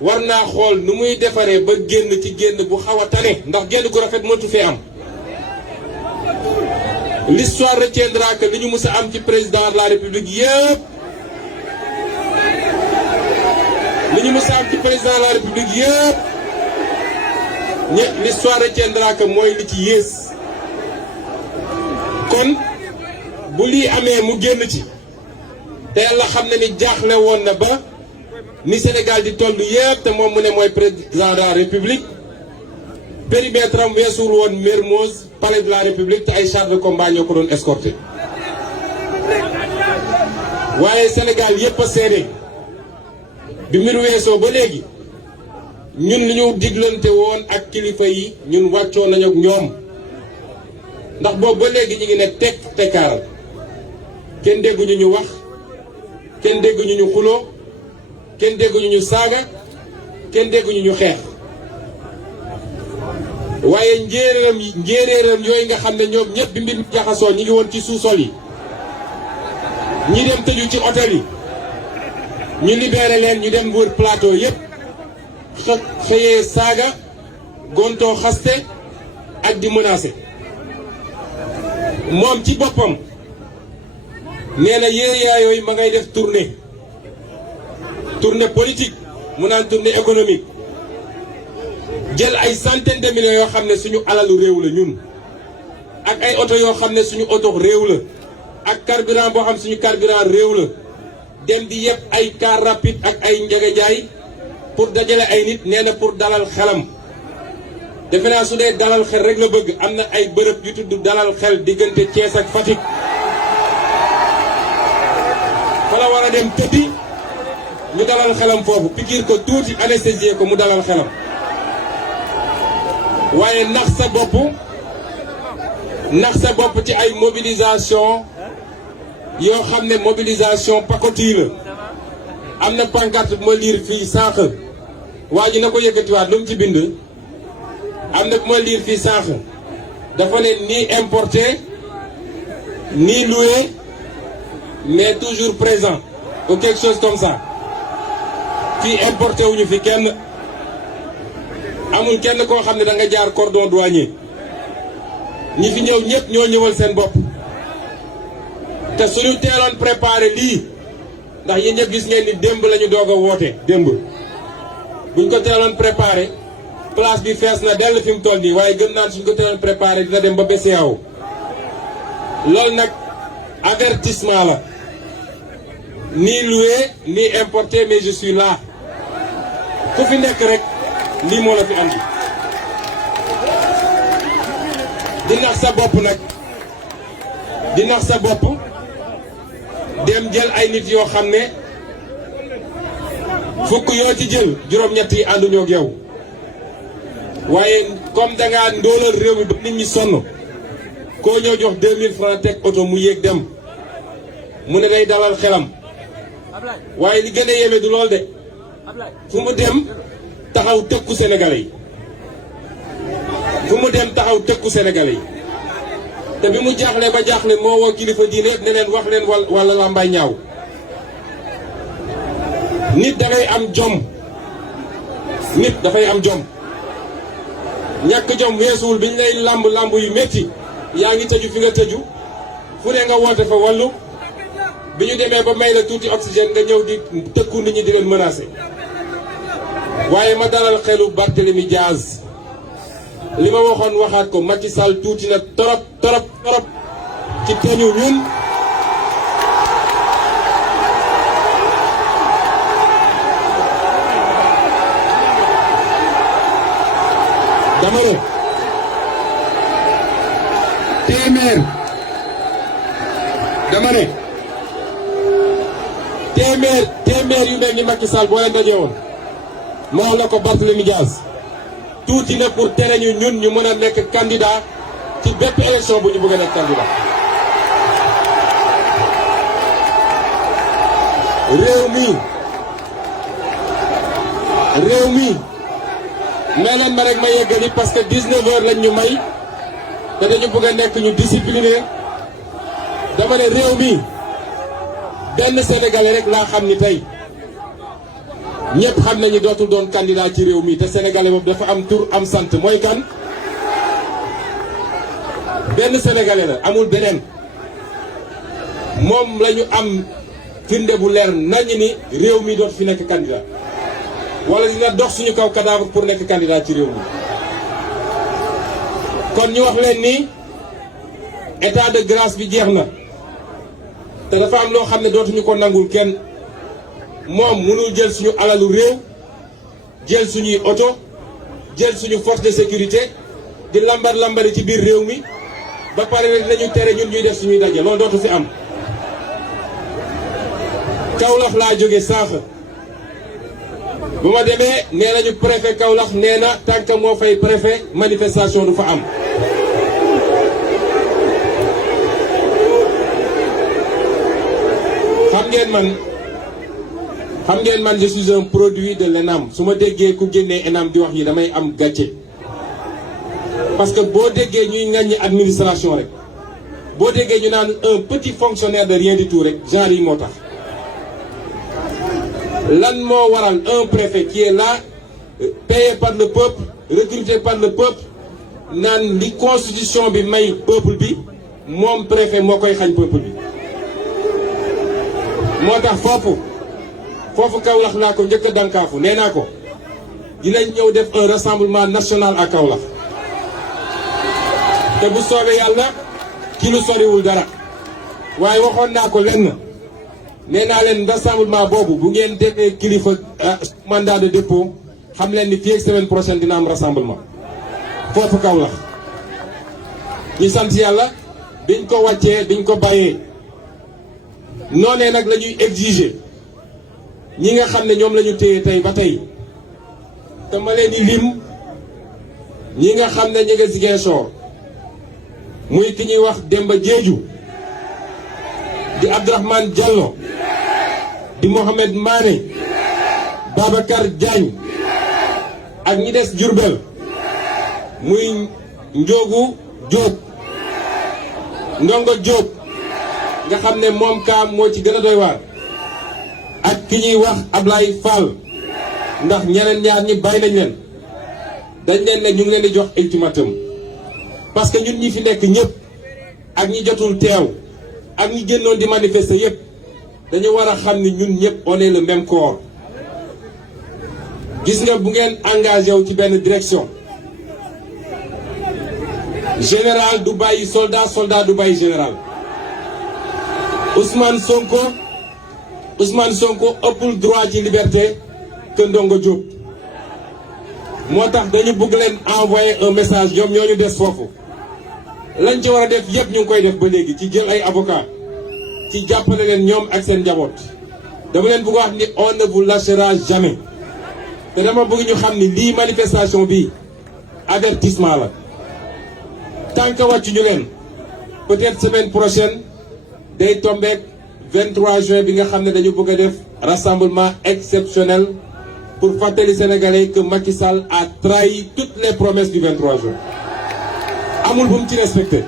war naa xool nu muy defaree ba génn ci génn bu xaw a tane ndax génn gu rafet mënatu fee am. L'histoire retiendra que li ñu mës a am ci président de la république yëpp li ñu mës a am ci président de la république yëpp l'histoire retiendra que mooy li ci yées kon bu lii amee mu génn ci te yàlla xam na ni jaaxle woon na ba ni Sénégal di toll yëpp te moom mu ne mooy président de la république périmètre am weesuwul woon Mermoz palais de la république te ay chars de combat ñoo ko doon escorté waaye Sénégal yëpp a seede bi mbir weesoo ba léegi ñun li ñu diglante woon ak kilifa yi ñun wàccoo nañu ak ñoom ndax boobu ba léegi ñu ngi ne tekk tekkaaral kenn dégguñu ñu wax kenn dégguñu ñu xuloo kenn dégguñu ñu saaga kenn dégguñu ñu xeex waaye njéeréeram yooyu nga xam ne ñoom ñëpp bi mbir mi jaxasoo ñi ngi woon ci sous-sol yi ñi dem tëju ci hôtel yi ñu libéré leen ñu dem wër plateau yëpp xëyee saaga gontoo xaste ak di menacé moom ci boppam nee na yéeyaa yooyu ma ngay def tournée politique mu naan tournée économique jël ay centaines de millions yoo xam ne suñu alalu réew la ñun ak ay oto yoo xam ne suñu oto réew la ak carburant boo xam suñu carburant réew la dem di yëpp ay car rapide ak ay njëgëjaay pour dajale ay nit nee na pour dalal xelam defe naa su dee dalal xel rek la bëgg am na ay bërëb yu tudd dalal xel diggante Thiès ak Fatick fa la war a dem tëddi ñu dalal xelam foofu pikiir ko tuuti anesthésier ko mu dalal xelam waaye nax sa bopp ci ay mobilisation yoo xam ne mobilisation pacotille la am na pancarte bu ma liir fii sànq waa ji na ko yëkkatiwaat lu mu ci bind am na bu ma liir fii sànq dafa ne ni importé ni loué mais toujours présent ou quelque chose comme ça fii importé wuñu fi kenn amul kenn koo xam ne da nga jaar cordon douanier ñi fi ñëw ñëpp ñoo ñëwal seen bopp te suñu teeloon préparé lii ndax yéen ñëpp gis ngeen ni démb la ñu doog a woote démb buñ ko teeloon préparé place bi fees na dell fi mu toll nii waaye gën naan suñ ko teeloon préparé dina dem ba BCEAO loolu nag avertissement la ni loué ni importé mais je suis là ku fi nekk rek lii moo la fi andi di nax sa bopp nag di nax sa bopp dem jël ay nit yoo xam ne fukk yoo ci jël juróom-ñett yi ànduñoo ak yow waaye comme dangaa ndóolal réew mi ba nit ñi sonn koo ñëw jox 2000 francs teg oto mu yéeg dem mu ne day dalal xelam waaye li gën a yéeme du lool de fu mu dem taxaw tëkku Sénégalais yi fu mu dem taxaw tëkku Sénégalais yi te bi mu jaaxle ba jaaxle moo woo kilifa diine ne leen wax leen wala làmbaay ñaaw nit dangay am jom nit dafay am jom ñàkk jom weesuwul bi ñu lay làmb yu métti yaa ngi tëju fi nga tëju fu ne nga woote fa wàllu bi ñu demee ba may la tuuti oxygène nga ñëw di tëkku nit ñi di leen menacer waaye ma dalal xelu Barthélémy Diaz li ma waxoon waxaat ko Macky Sall tuuti na torop ci teñu ñun dama ne téeméer yu mel ni Macky Sall boo leen daje woon ma wax la ko Barthélémy Diaz tuuti na pour tere ñu ñun ñu mën a nekk candidat ci bépp élection bu ñu bëgg a nekk candidat réew mi réew mi may leen ma rek ma yeggali parce que 19 heures lañ ñu may te dañu bëgg a nekk ñu discipliné dama ne réew mi benn sénégalais rek laa xam ni tey ñëpp xam nañu dootul doon candidat ci réew mi te sénégalais boobu dafa am tur am sant mooy kan benn sénégalais la amul beneen moom la ñu am firnde bu leer nañ ni réew mi dootu fi nekk candidat wala dina dox suñu kaw cadavre pour nekk candidat ci réew mi kon ñu wax leen ni état de grâce bi jeex na te dafa am loo xam ne dootuñu ko nangul kenn moom mënul jël suñu alalu réew jël suñuy oto jël suñu force de sécurité di lambar lambari ci biir réew mi ba pare rek nañu tere ñun ñuy def suñuy daje loolu dootu fi am. Kaolack laa jóge sànq bu ma demee nee nañu préfet Kaolack nee na tant que moo fay préfet manifestation du fa am. xam ngeen man je suis un produit de l'ENAM su ma déggee ku génnee ENAM di wax yi damay am gàcce parce que boo déggee ñuy ŋàññi administration rek boo déggee ñu naan un petit fonctionnaire de rien du tout rek genre yi moo tax. lan moo waral un préfet qui est là payé par le peuple recruté par le peuple naan li constitution bi may peuple bi moom préfet moo koy xañ peuple bi moo tax foofu Kaolack laa ko njëkk a dankaafu nee naa ko dinañ ñëw def un rassemblement national à Kaolack te bu soobee yàlla ki lu soriwul dara waaye waxoon naa ko lenn nee naa leen rassemblement boobu bu ngeen demee kilifa mandat de dépôt xam leen ni fii ak semaine prochaine dina am rassemblement foofu Kaolack ñu sant yàlla biñ ko wàccee biñ ko bàyyee noonee nag la ñuy exiger ñi nga xam ne ñoom la ñu téye tey ba tey te ma leen di lim ñi nga xam ne ñi nga Ziguinchor muy ki ñuy wax Demba Diédhiou di Abdourahmane Diallo di Mohamed Mané Babacar Diagne ak ñi des Diourbel muy Ndiogu Diop Ndongo Diop nga xam ne moom kaam moo ci gën a doy waar ak ki ñuy wax Ablaye Fall ndax ñeneen ñaar ñi bàyyi nañ leen dañ leen ne ñu ngi leen di jox ultimatum parce que ñun ñi fi nekk ñëpp ak ñi jotul teew ak ñi génnoon di manifester yëpp dañu war a xam ni ñun ñëpp on est le même corps gis nga bu ngeen engagé wu ci benn direction général du bàyyi soldat soldat du bàyyi général Ousmane Sonko ëppul droit ci liberté que Ndongo Diop moo tax dañu bëgg leen envoyer un message ñoom ñoo ñu des foofu lañ ci war a def yëpp ñu ngi koy def ba léegi ci jël ay avocat ci jàppale leen ñoom ak seen njaboot dama leen bëgg wax ni on ne vous lâchera jamais te dama bëgg ñu xam ni lii manifestation bi avertissement la tant que wàccu ñu leen peut-être semaine prochaine day tombeek 23 juin bi nga xam ne dañu bëgg a def rassemblement exceptionnel pour fàttali Sénégalais que Macky Sall a trahi toutes les promesses du 23 juin amul bu mu ci respecté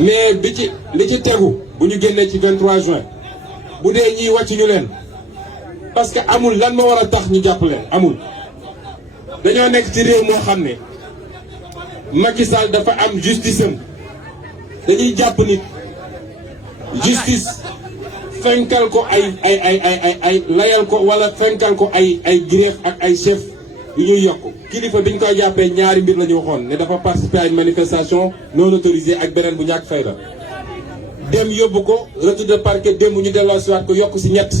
mais li ci tegu bu ñu génnee ci 23 juin bu dee ñiy wàcc ñu leen parce que amul lan ma war a tax ñu jàpp leen amul dañoo nekk ci réew moo xam ne Macky Sall dafa am justice am dañuy jàpp nit justice fenkal ko ay layal ko wala fenkal ko ay grief ak ay chef yu ñuy yokk kilifa biñ koy jàppee ñaari mbir la ñu waxoon ne dafa participer à une manifestation non autorisée ak beneen bu ñàkk fayda dem yóbbu ko retour de parquet démb ñu delloo siwaat ko yokk si ñett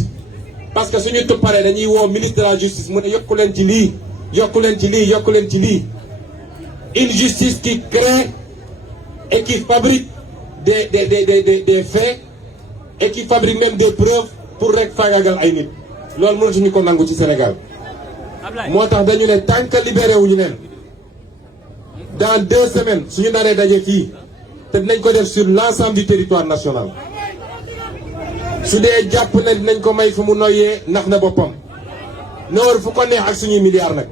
parce que suñu tupparee dañuy woo ministre de la justice mu ne yokku leen ci lii yokku leen ci lii yokku leen ci lii une justice qui crée et qui fabrique des faits et qui fabrique même des preuves pour rek faagaagal ay nit loolu mënatuñu ko nangu ci Sénégal moo tax dañu ne tant que libéré wuñu leen dans 2 semaines suñu naree daje fii te dinañ ko def sur l'ensemble du territoire national su dee jàpp na dinañ ko may fu mu noyyee nax na boppam na war fu ko neex ak suñuy milliards nag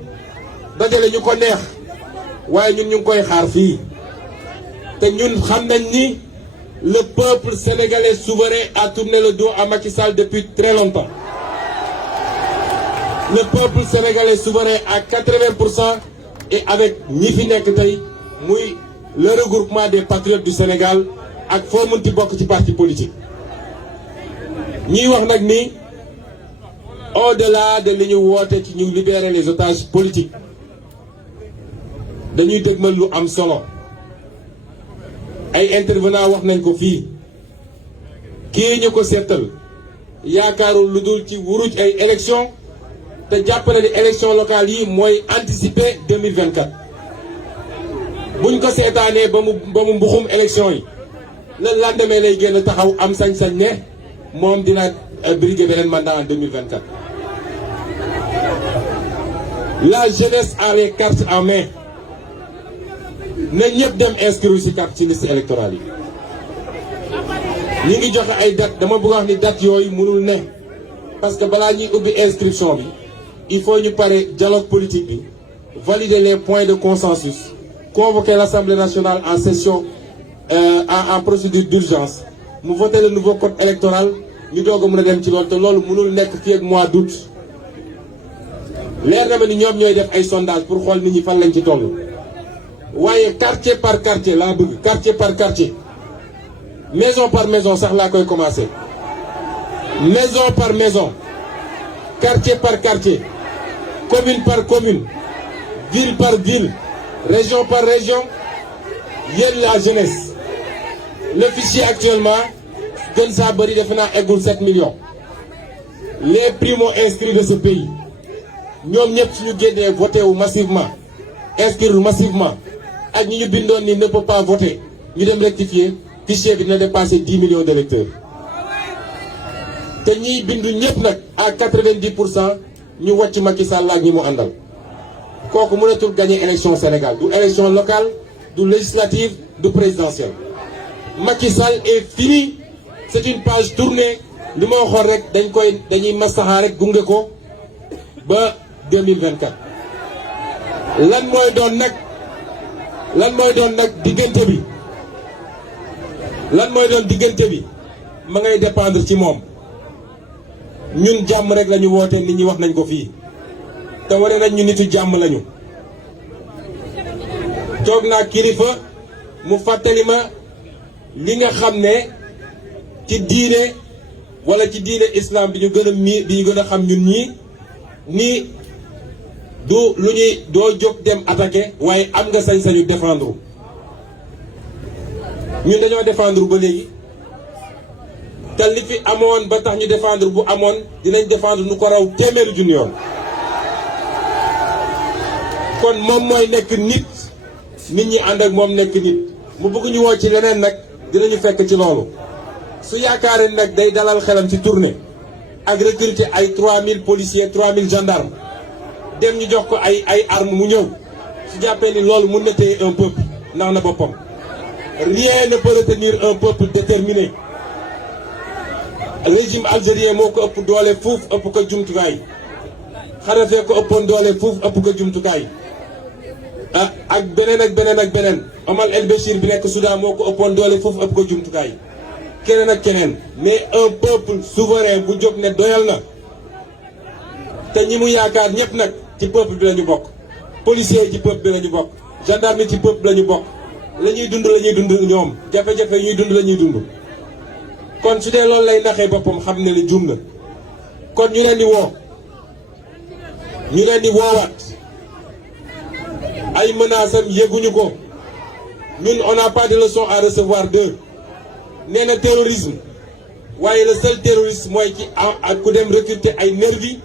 dajale ñu ko neex waaye ñun ñu ngi koy xaar fii te ñun xam nañ ni le peuple sénégalais souverain a tourné le dos à Macky Sall depuis très longtemps. Le peuple sénégalais souverain à 80% et avec ñi fi nekk tey muy le regroupement des patriotes du Sénégal ak foo mënti bokk ci parti politique. ñuy wax nag ni au-delà de li ñu woote ci ñu libérer les otages politiques dañuy dëgmal lu am solo ay intervenants wax nañ ko fii kii ñu ko seetal yaakaarul lu dul ci wuruj ay élections te jàpp na ni élections locales yi mooy anticiper 2024 buñ ko seetaanee ba mu mbuxum élections yi le lendemain lay génn taxaw am sañ-sañ ne moom dina briguer beneen mandat en 2024. La jeunesse a les cartes en main na ñëpp dem inscrire ci carte ci liste électorale yi ñu ngi joxe ay date dama bëgg wax ni date yooyu mënul ne parce que balaa ñuy ubbi inscription bi il faut ñu pare dialogue politique bi valider les points de consensus convoquer l'Assemblée nationale en session en procédure d'urgence mu voter le nouveau code électoral ñu doog a mën a dem ci loolu te loolu mënul nekk fii ak mois d'août leer na ma ni ñoom ñooy def ay sondage pour xool nit ñi fan lañ ci toll waaye quartier par quartier laa bëgg quartier par quartier maison par maison sax laa koy commencer maison par maison quartier par quartier commune par commune ville par ville région par région yéen la jeunesse le fichier actuellement gën saa bëri defe naa eggul 7 millions les primo-inscrits de ce pays ñoom ñëpp suñu génnee voté wu massivement inscrire massivement ak ñi ñu bindoon ni ne peut pas voter ñu dem rectifier fichier bi dina dépasser 10 millions d'électeurs te ñiy bindu ñëpp nag à 90% ñu wàcc Macky Sall ak ñi mu àndal kooku mënatul gagner élection Sénégal du élection locale du législative du présidentielle Macky Sall est fini c'est une page tournée li ma waxoon rek dañuy masaxa rek gunge ko ba 2024 lan mooy doon nag diggante bi ma ngay dépendre ci moom ñun jàmm rek lañu woote nit ñi wax nañ ko fii te wane nañ ñu nitu jàmm lañu toog naa kilifa mu fàttali ma li nga xam ne ci diine wala ci diine islam bi ñu gën a xam ñun ñii ni du lu ñuy doo jóg dem attaquer waaye am nga sañ-sañu défendre ñun dañoo défendre ba léegi te li fi amoon ba tax ñu défendre bu amoon dinañ défendre nu ko raw téeméeri junni yoon kon moom mooy nekk nit ñi ànd ak moom nekk nit mu bëgg ñu woo ci leneen nag dinañu fekk ci loolu su yaakaaree nag day dalal xelam ci tournée ak recruter ay 3000 policiers 3000 gendarmes dem ñu jox ko ay armes mu ñëw su jàppee ni loolu mun na téye un peuple ndax na boppam rien ne peut retenir un peuple déterminé régime algérien moo ko ëpp doole fuuf ëpp ko jumtukaay Kadhafi ko ëppoon doole fuuf ëpp ko jumtukaay ak beneen Omar El Béchir bi nekk Soudan moo ko ëppoon doole fuuf ëpp ko jumtukaay keneen ak keneen mais un peuple souverain bu jóg ne doyal na te ñi mu yaakaar ñëpp nag ci peuple bi la ñu bokk policiers yi ci peuple bi la ñu bokk gendarme yi ci peuple bi la ñu bokk la ñuy dund ñoom jafe-jafe yi ñuy dund la ñuy dund kon su dee loolu lay naxee boppam xam ne li jum na kon ñu leen di woowaat ay menaces am yëguñu ko ñun on n'a pas de leçon à recevoir d'eux nee na terrorisme waaye le seul terroriste mooy ci ak ku dem recruter ay nervi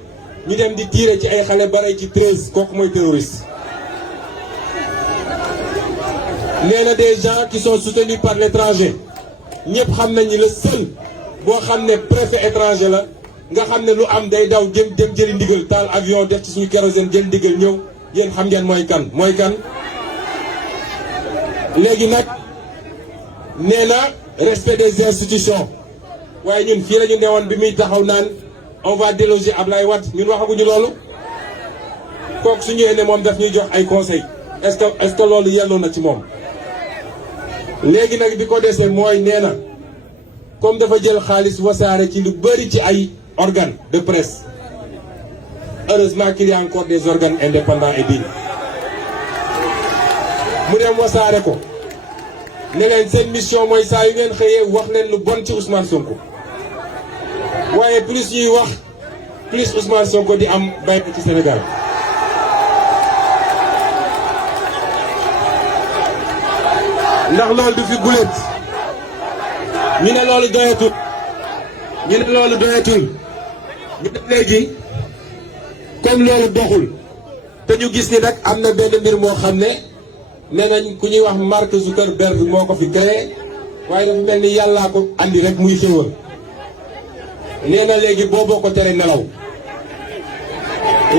ñu dem di tirer ci ay xale bare ci 13 kooku mooy terroriste. nee na des gens qui sont soutenus par l'étranger ñëpp xam nañ ni le seul boo xam ne préfet étranger la nga xam ne lu am day daw dem jëli ndigal taal avion def ci suñu kérosène jël ndigal ñëw yéen xam ngeen mooy kan. léegi nag nee na respect des institutions waaye ñun fii la ñu newoon bi muy taxaw naan on va déloger Ablaye Wade ñun waxaguñu loolu kooku su ñëwee ne moom daf ñuy jox ay conseils est-ce que loolu yelloo na ci moom. léegi nag bi ko desee mooy nee na comme dafa jël xaalis wasaare ci lu bëri ci ay organes de presse heureusement qu'il y a encore des organes indépendants et dignes mu dem wasaare ko ne leen seen mission mooy saa yu ngeen xëyee wax leen lu bon ci Ousmane Sonko waaye plus ñuy wax plus Ousmane Sonko di am bay ci Sénégal. ndax loolu du fi gulet ñu ne loolu doyatul ñu ne léegi comme loolu doxul te ñu gis ni nag am na benn mbir moo xam ne nee nañ ku ñuy wax Mark Zuckerberg moo ko fi créé waaye dafa mel ni yàllaa ko andi rek muy xéwal nee na léegi booboo ko tere nelaw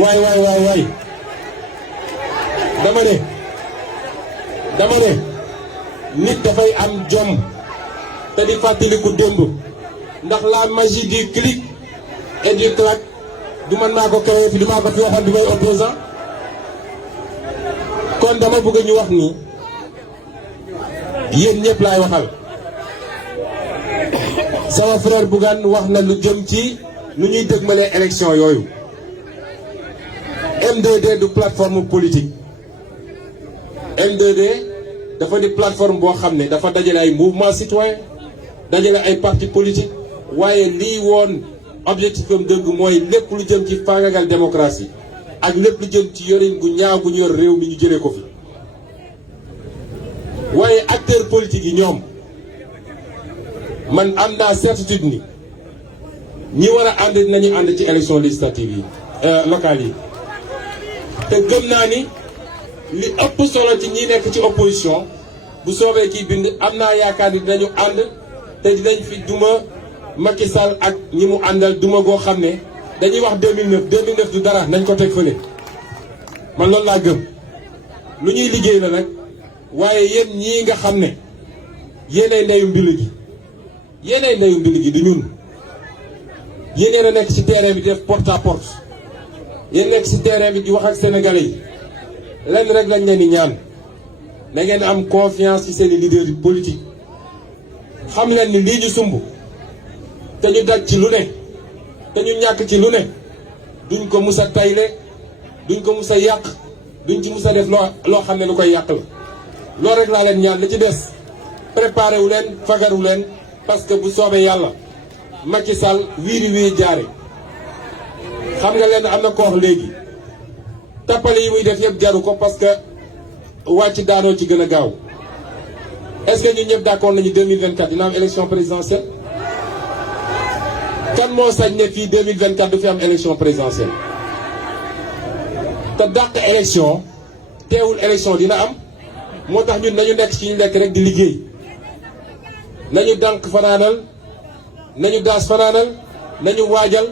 waay dama ne nit dafay am jom te di fàttaliku démb ndax la magie du clic et du clac du man maa ko créé fi du maa ko fi waxoon bi may opposant kon dama bëgg ñu wax ni yéen ñëpp laay waxal sama frère Bougane wax na lu jëm ci nu ñuy dëgmalee élection yooyu M2D du plateforme politique M2D dafa di plateforme boo xam ne dafa dajale ay mouvement citoyen dajale ay parti politique waaye lii woon objectif am dëgg mooy lépp lu jëm ci faagagal démocratie ak lépp lu jëm ci yorin gu ñaaw gu ñu yor réew mi ñu jëlee ko fi waaye acteurs politiques yi ñoom man am naa certitude ni ñi war a ànd dinañu ànd ci élection législative yi locales yi te gëm naa ni li ëpp solo ci ñi nekk ci opposition bu soobee kii bind am naa yaakaar ni dinañu ànd te dinañ fi duma Macky Sall ak ñi mu àndal duma goo xam ne dañuy wax 2009 du dara nañ ko teg fële man loolu laa gëm lu ñuy liggéey la nag waaye yéen ñii nga xam ne yéenay ndeyu mbil gi du ñun yéen a nekk ci terrain bi di def porte à porte yéen nekk ci terrain bi di wax ak sénégalais yi lenn rek lañ leen di ñaan na ngeen am confiance ci seeni leader politique xam leen ni lii ñu sumb te ñu daj ci lu ne te ñu ñàkk ci lu ne duñ ko mus a tayle duñ ko mus a yàq duñ ci mus a def loo xam ne lu koy yàq la loolu rek laa leen ñaan li ci des préparé wu leen fagaru leen parce que bu soobee yàlla Macky Sall wiiri jaare xam nga leen am na ko wax léegi tappale yi muy def yëpp jaru ko parce que wàcc daanoo ci gën a gaaw est-ce que ñun ñëpp d'accord nañu 2024 dina am élection présidentielle kan moo sañ ne fii 2024 du fi am élection présidentielle te dàq élection teewul élection dina am moo tax ñun nañu nekk ci ñu nekk rek di liggéey nañu dànk fanaanal nañu daas fanaanal nañu waajal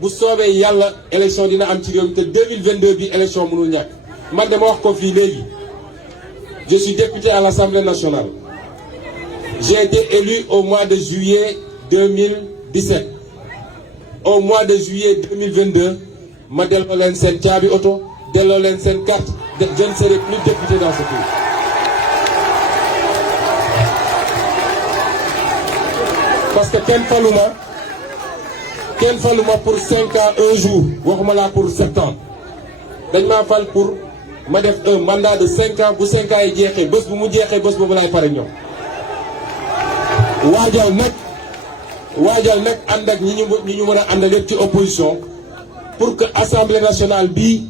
bu soobee yàlla élection dina am ci réew mi te 2022 bi élection mënul ñàkk man dama wax ko fii léegi je suis député à l'Assemblée nationale j'ai été élu au mois de juillet 2017 au mois de juillet 2022 ma delloo leen seen caabi oto delloo leen seen carte je ne serai plus député dans ce pays parce que kenn faluma pour 5 ans 1 jour waxuma laa pour 7 ans dañ maa fal pour ma def un mandat de 5 ans bu 5 ans yi jeexee bés bu mu jeexee bés boobu laay pare ñoom waajal nag ànd ak ñi ñu mën a àndal yëpp ci opposition pour que assemblée nationale bii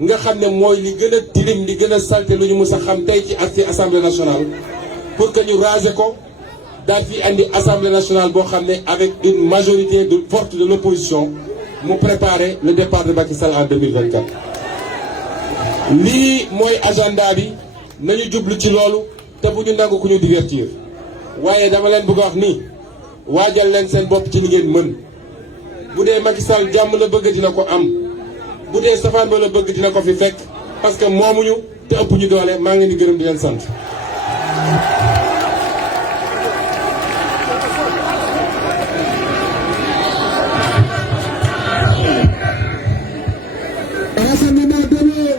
nga xam ne mooy li gën a tilim li gën a salté lu ñu mës a xam tey ci ak ci assemblée nationale pour que ñu raser ko daal fi andi assemblée nationale boo xam ne avec une majorité forte de l'opposition mu préparer le départ de Macky Sall en 2024. lii mooy agenda bi nañu jublu ci loolu te bu ñu nangu ku ñu divertir waaye dama leen bëgg a wax nii waajal leen seen bopp ci li ngeen mën bu dee Macky Sall jàmm la bëgg dina ko am bu dee safaan ba la bëgg dina ko fi fekk parce que moomuñu te ëpp ñu doole maa ngi leen di gërëm di leen sant. Rassemblement demain.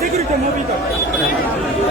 sécurité moo fi toog.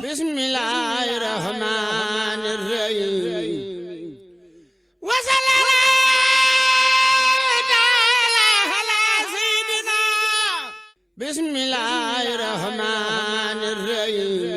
Bismillahirrahmanirrahim. Wa sallallahu ala sayyidina. Bismillahirrahmanirrahim.